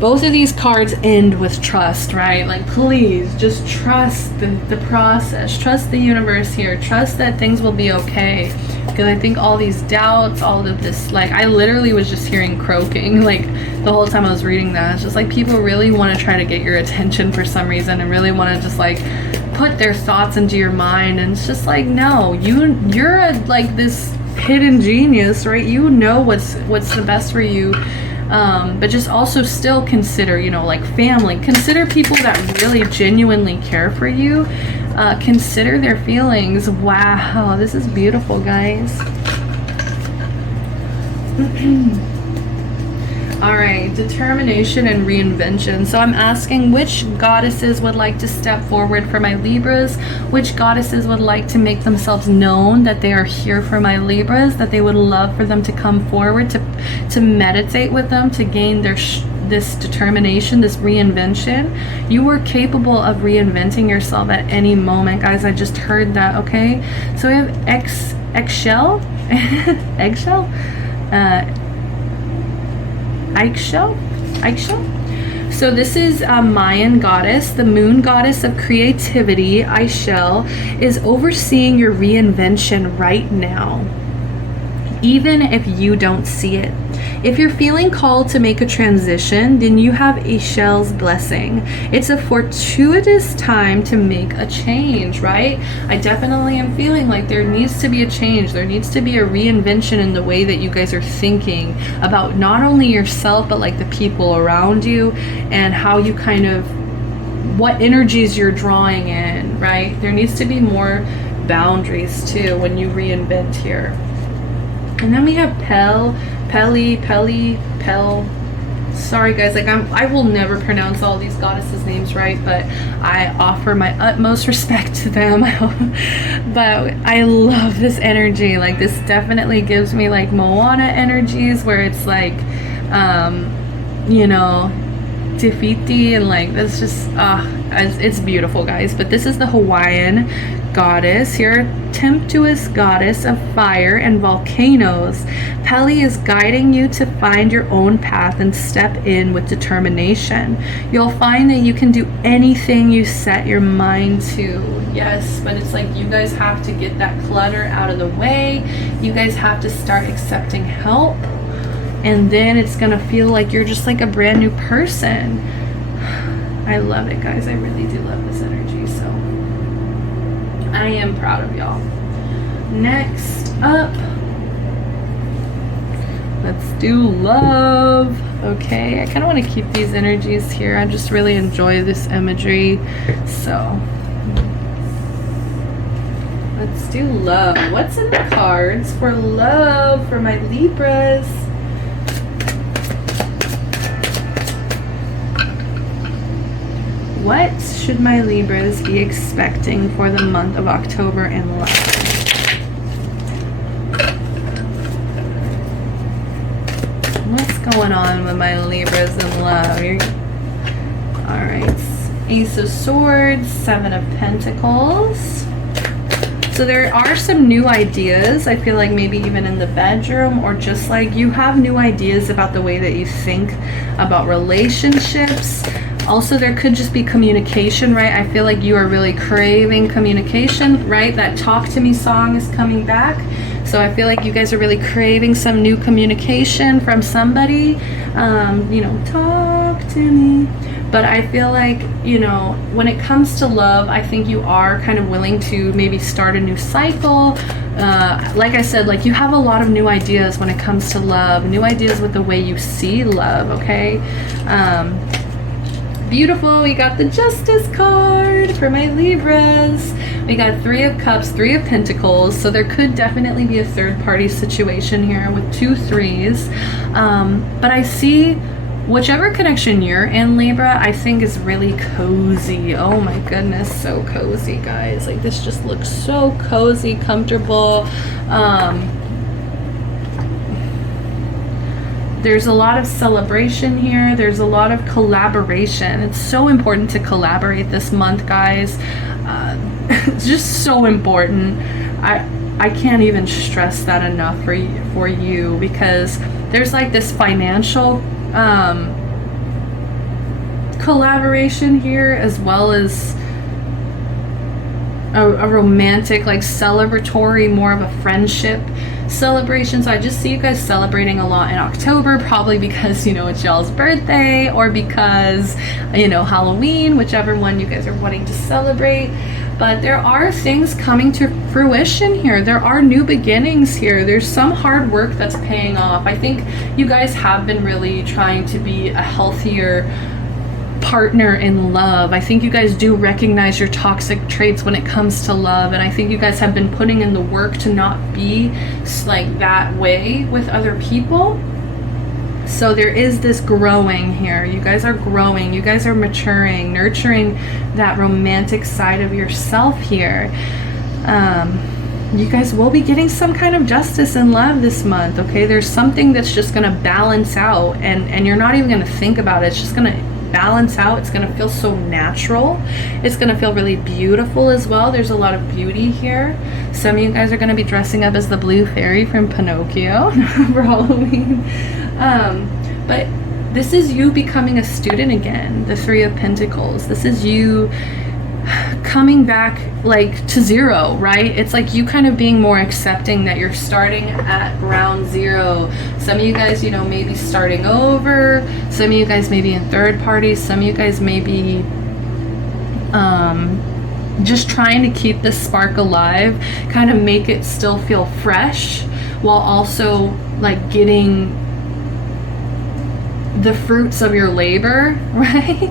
Both of these cards end with trust, right? Like, please just trust the process, trust the universe here, trust that things will be okay. Because I think all these doubts, all of this, like, I literally was just hearing croaking like the whole time I was reading that. It's just like people really want to try to get your attention for some reason and really want to just like put their thoughts into your mind, and it's just like, no, you're like this hidden genius, right? You know what's the best for you. But just also still consider, you know, like family. Consider people that really genuinely care for you. Consider their feelings. Wow, this is beautiful, guys. All right, determination and reinvention. So I'm asking which goddesses would like to step forward for my Libras, which goddesses would like to make themselves known that they are here for my Libras, that they would love for them to come forward to meditate with them, to gain their this determination, this reinvention. You are capable of reinventing yourself at any moment, guys. I just heard that. Okay, so we have eggshell eggshell Eichel. So this is a Mayan goddess, the moon goddess of creativity. Eichel is overseeing your reinvention right now, even if you don't see it. If you're feeling called to make a transition, then you have Eichel's blessing. It's a fortuitous time to make a change, right? I definitely am feeling like there needs to be a change. There needs to be a reinvention in the way that you guys are thinking about not only yourself, but like the people around you, and how you kind of, what energies you're drawing in, right? There needs to be more boundaries too when you reinvent here. And then we have Pel. Sorry guys, like I will never pronounce all these goddesses' names right, but I offer my utmost respect to them. But I love this energy. Like, this definitely gives me like Moana energies, where it's like, you know, Tefiti, and like, that's just, it's beautiful, guys. But this is the Hawaiian goddess here, tempestuous goddess of fire and volcanoes. Heli is guiding you to find your own path and step in with determination. You'll find that you can do anything you set your mind to. Yes, but it's like you guys have to get that clutter out of the way. You guys have to start accepting help. And then it's gonna feel like you're just like a brand new person. I love it, guys. I really do love this energy. So I am proud of y'all. Next up, let's do love. Okay, I kind of want to keep these energies here. I just really enjoy this imagery. So let's do love. What's in the cards for love for my Libras? What should my Libras be expecting for the month of October in love? What's going on with my Libras in love? Alright, Ace of Swords, Seven of Pentacles. So there are some new ideas, I feel like maybe even in the bedroom, or just like you have new ideas about the way that you think about relationships. Also, there could just be communication, right? I feel like you are really craving communication, right? That Talk to Me song is coming back. So I feel like you guys are really craving some new communication from somebody. You know, talk to me. But I feel like, you know, when it comes to love, I think you are kind of willing to maybe start a new cycle. Like I said, like you have a lot of new ideas when it comes to love, new ideas with the way you see love, okay? Beautiful. We got the Justice card for my Libras. We got Three of Cups, Three of Pentacles. So there could definitely be a third party situation here with 2 threes. But I see whichever connection you're in, Libra, I think is really cozy. Oh my goodness, so cozy, guys. Like this just looks so cozy, comfortable. There's a lot of celebration here. There's a lot of collaboration. It's so important to collaborate this month, guys. It's just so important. I can't even stress that enough for you because there's like this financial collaboration here, as well as a romantic, like celebratory, more of a friendship celebration. So I just see you guys celebrating a lot in October, probably because, you know, it's y'all's birthday, or because, you know, Halloween, whichever one you guys are wanting to celebrate. But there are things coming to fruition here. There are new beginnings here. There's some hard work that's paying off. I think you guys have been really trying to be a healthier partner in love. I think you guys do recognize your toxic traits when it comes to love, and I think you guys have been putting in the work to not be like that way with other people. So there is this growing here. You guys are growing. You guys are maturing, nurturing that romantic side of yourself here. You guys will be getting some kind of justice in love this month, okay? There's something that's just going to balance out, and you're not even going to think about it. It's just going to balance out. It's going to feel so natural. It's going to feel really beautiful as well. There's a lot of beauty here. Some of you guys are going to be dressing up as the blue fairy from Pinocchio for Halloween. But this is you becoming a student again, the Three of Pentacles. This is you coming back like to zero, right? It's like you kind of being more accepting that you're starting at ground zero. Some of you guys, you know, maybe starting over. Some of you guys may be in third parties. Some of you guys may be just trying to keep this spark alive, kind of make it still feel fresh, while also like getting the fruits of your labor, right?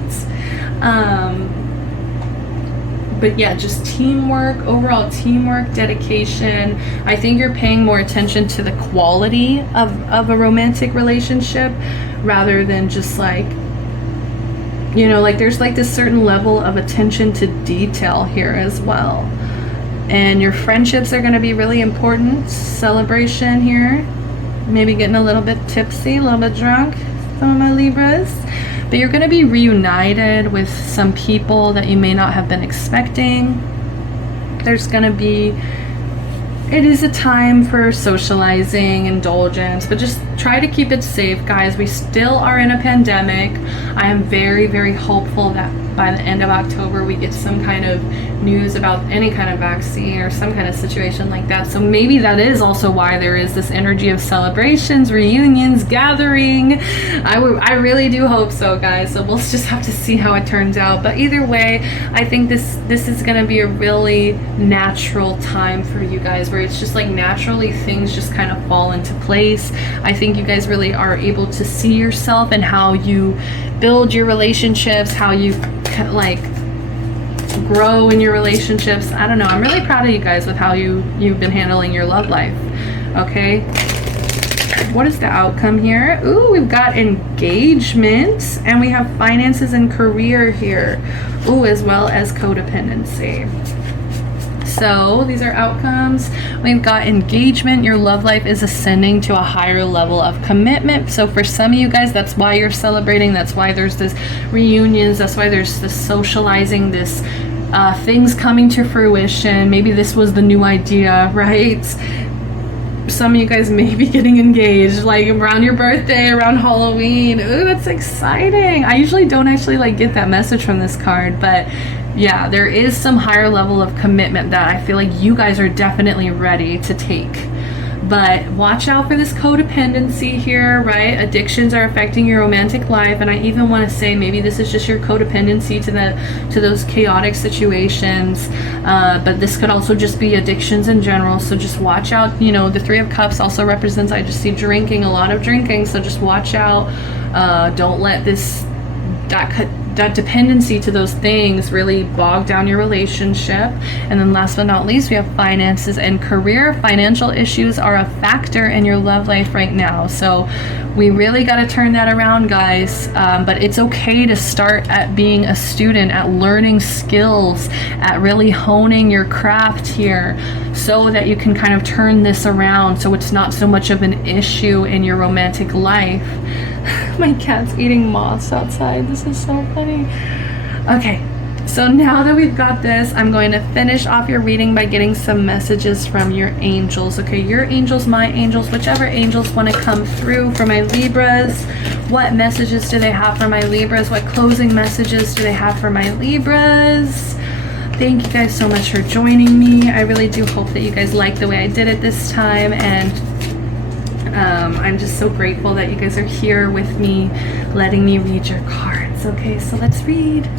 But yeah, just teamwork, overall teamwork, dedication. I think you're paying more attention to the quality of a romantic relationship rather than just like, you know, like there's like this certain level of attention to detail here as well. And your friendships are going to be really important. Celebration here. Maybe getting a little bit tipsy, a little bit drunk, some of my Libras. But you're going to be reunited with some people that you may not have been expecting. There's going to be, it is a time for socializing, indulgence, but just try to keep it safe, guys. We still are in a pandemic. I am very, very hopeful that by the end of October we get some kind of news about any kind of vaccine or some kind of situation like that. So maybe that is also why there is this energy of celebrations, reunions, gathering. I really do hope so, guys. So we'll just have to see how it turns out. But either way, I think this is going to be a really natural time for you guys, where it's just like naturally things just kind of fall into place. I think you guys really are able to see yourself and how you build your relationships, how you like grow in your relationships. I don't know, I'm really proud of you guys with how you've been handling your love life. Okay, what is the outcome here? Ooh, we've got engagement, and we have finances and career here. Ooh, as well as codependency. So these are outcomes. We've got engagement. Your love life is ascending to a higher level of commitment. So for some of you guys, that's why you're celebrating. That's why there's this reunions. That's why there's this socializing, this things coming to fruition. Maybe this was the new idea, right? Some of you guys may be getting engaged like around your birthday, around Halloween. Ooh, that's exciting. I usually don't actually like get that message from this card, but yeah, there is some higher level of commitment that I feel like you guys are definitely ready to take. But watch out for this codependency here, right? Addictions are affecting your romantic life, and I even want to say maybe this is just your codependency to those chaotic situations. But this could also just be addictions in general. So just watch out. You know, the Three of Cups also represents, I just see drinking, a lot of drinking. So just watch out. Don't let that dependency to those things really bog down your relationship. And then last but not least, we have finances and career. Financial issues are a factor in your love life right now. So we really got to turn that around, guys. But it's okay to start at being a student, at learning skills, at really honing your craft here, so that you can kind of turn this around so it's not so much of an issue in your romantic life. My cat's eating moths outside. This is so funny. Okay, so now that we've got this, I'm going to finish off your reading by getting some messages from your angels. Okay, your angels, my angels, whichever angels want to come through for my Libras. What messages do they have for my Libras? What closing messages do they have for my Libras? Thank you guys so much for joining me. I really do hope that you guys like the way I did it this time, and I'm just so grateful that you guys are here with me, letting me read your cards. Okay, so let's read.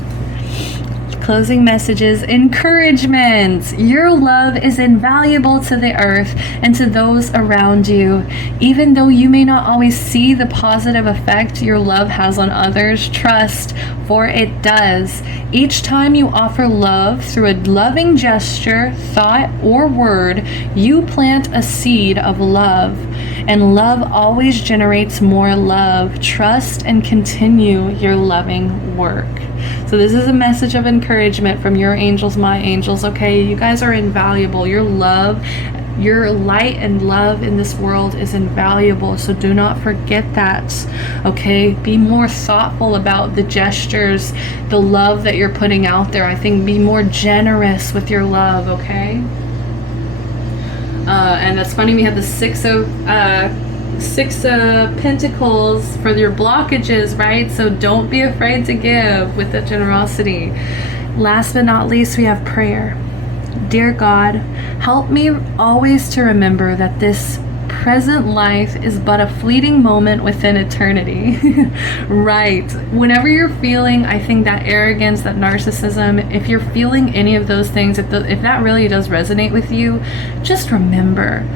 Closing messages. Encouragement. Your love is invaluable to the earth and to those around you. Even though you may not always see the positive effect your love has on others, trust, for it does. Each time you offer love through a loving gesture, thought, or word, you plant a seed of love. And love always generates more love. Trust and continue your loving work. So this is a message of encouragement from your angels, my angels. Okay, you guys are invaluable. Your love, your light and love in this world is invaluable. So do not forget that. Okay, be more thoughtful about the gestures, the love that you're putting out there. I think be more generous with your love. Okay. And that's funny, we have the Six of Pentacles for your blockages, right? So don't be afraid to give with that generosity. Last but not least, we have prayer. Dear God, help me always to remember that this present life is but a fleeting moment within eternity. Right. Whenever you're feeling, I think, that arrogance, that narcissism, if you're feeling any of those things, if that really does resonate with you, just remember,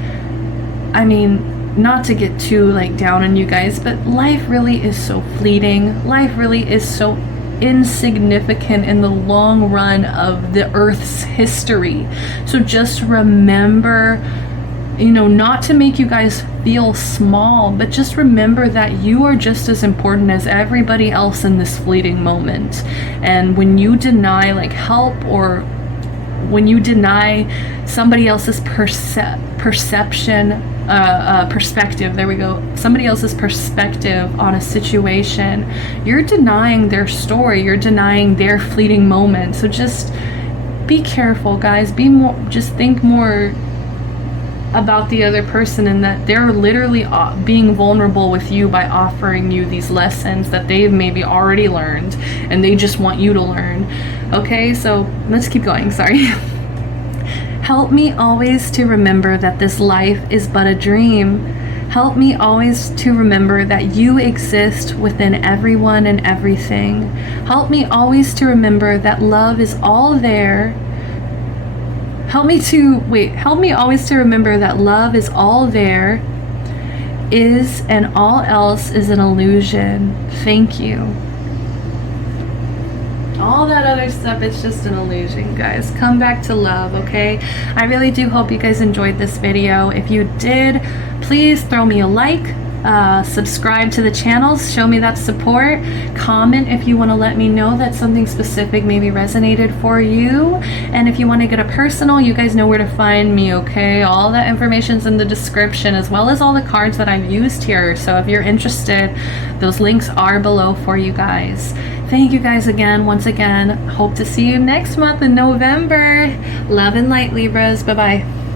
I mean, not to get too like down on you guys, but life really is so fleeting. Life really is so insignificant in the long run of the Earth's history. So just remember, you know, not to make you guys feel small, but just remember that you are just as important as everybody else in this fleeting moment. And when you deny like help, or when you deny somebody else's perception, perspective, there we go, somebody else's perspective on a situation, you're denying their story, you're denying their fleeting moment. So just be careful, guys. Be more, just think more about the other person, and that they're literally being vulnerable with you by offering you these lessons that they've maybe already learned and they just want you to learn. Okay, so let's keep going. Sorry. Help me always to remember that this life is but a dream. Help me always to remember that you exist within everyone and everything. Help me always to remember that love is all there. Help me always to remember that love is all there is, and all else is an illusion. Thank you. All that other stuff, it's just an illusion, guys. Come back to love, okay? I really do hope you guys enjoyed this video. If you did, please throw me a like. Subscribe to the channel, show me that support. Comment if you want to let me know that something specific maybe resonated for you. And if you want to get a personal, you guys know where to find me, okay? All that information's in the description, as well as all the cards that I've used here. So if you're interested, those links are below for you guys. Thank you guys again, once again. Hope to see you next month in November. Love and light, Libras. Bye-bye.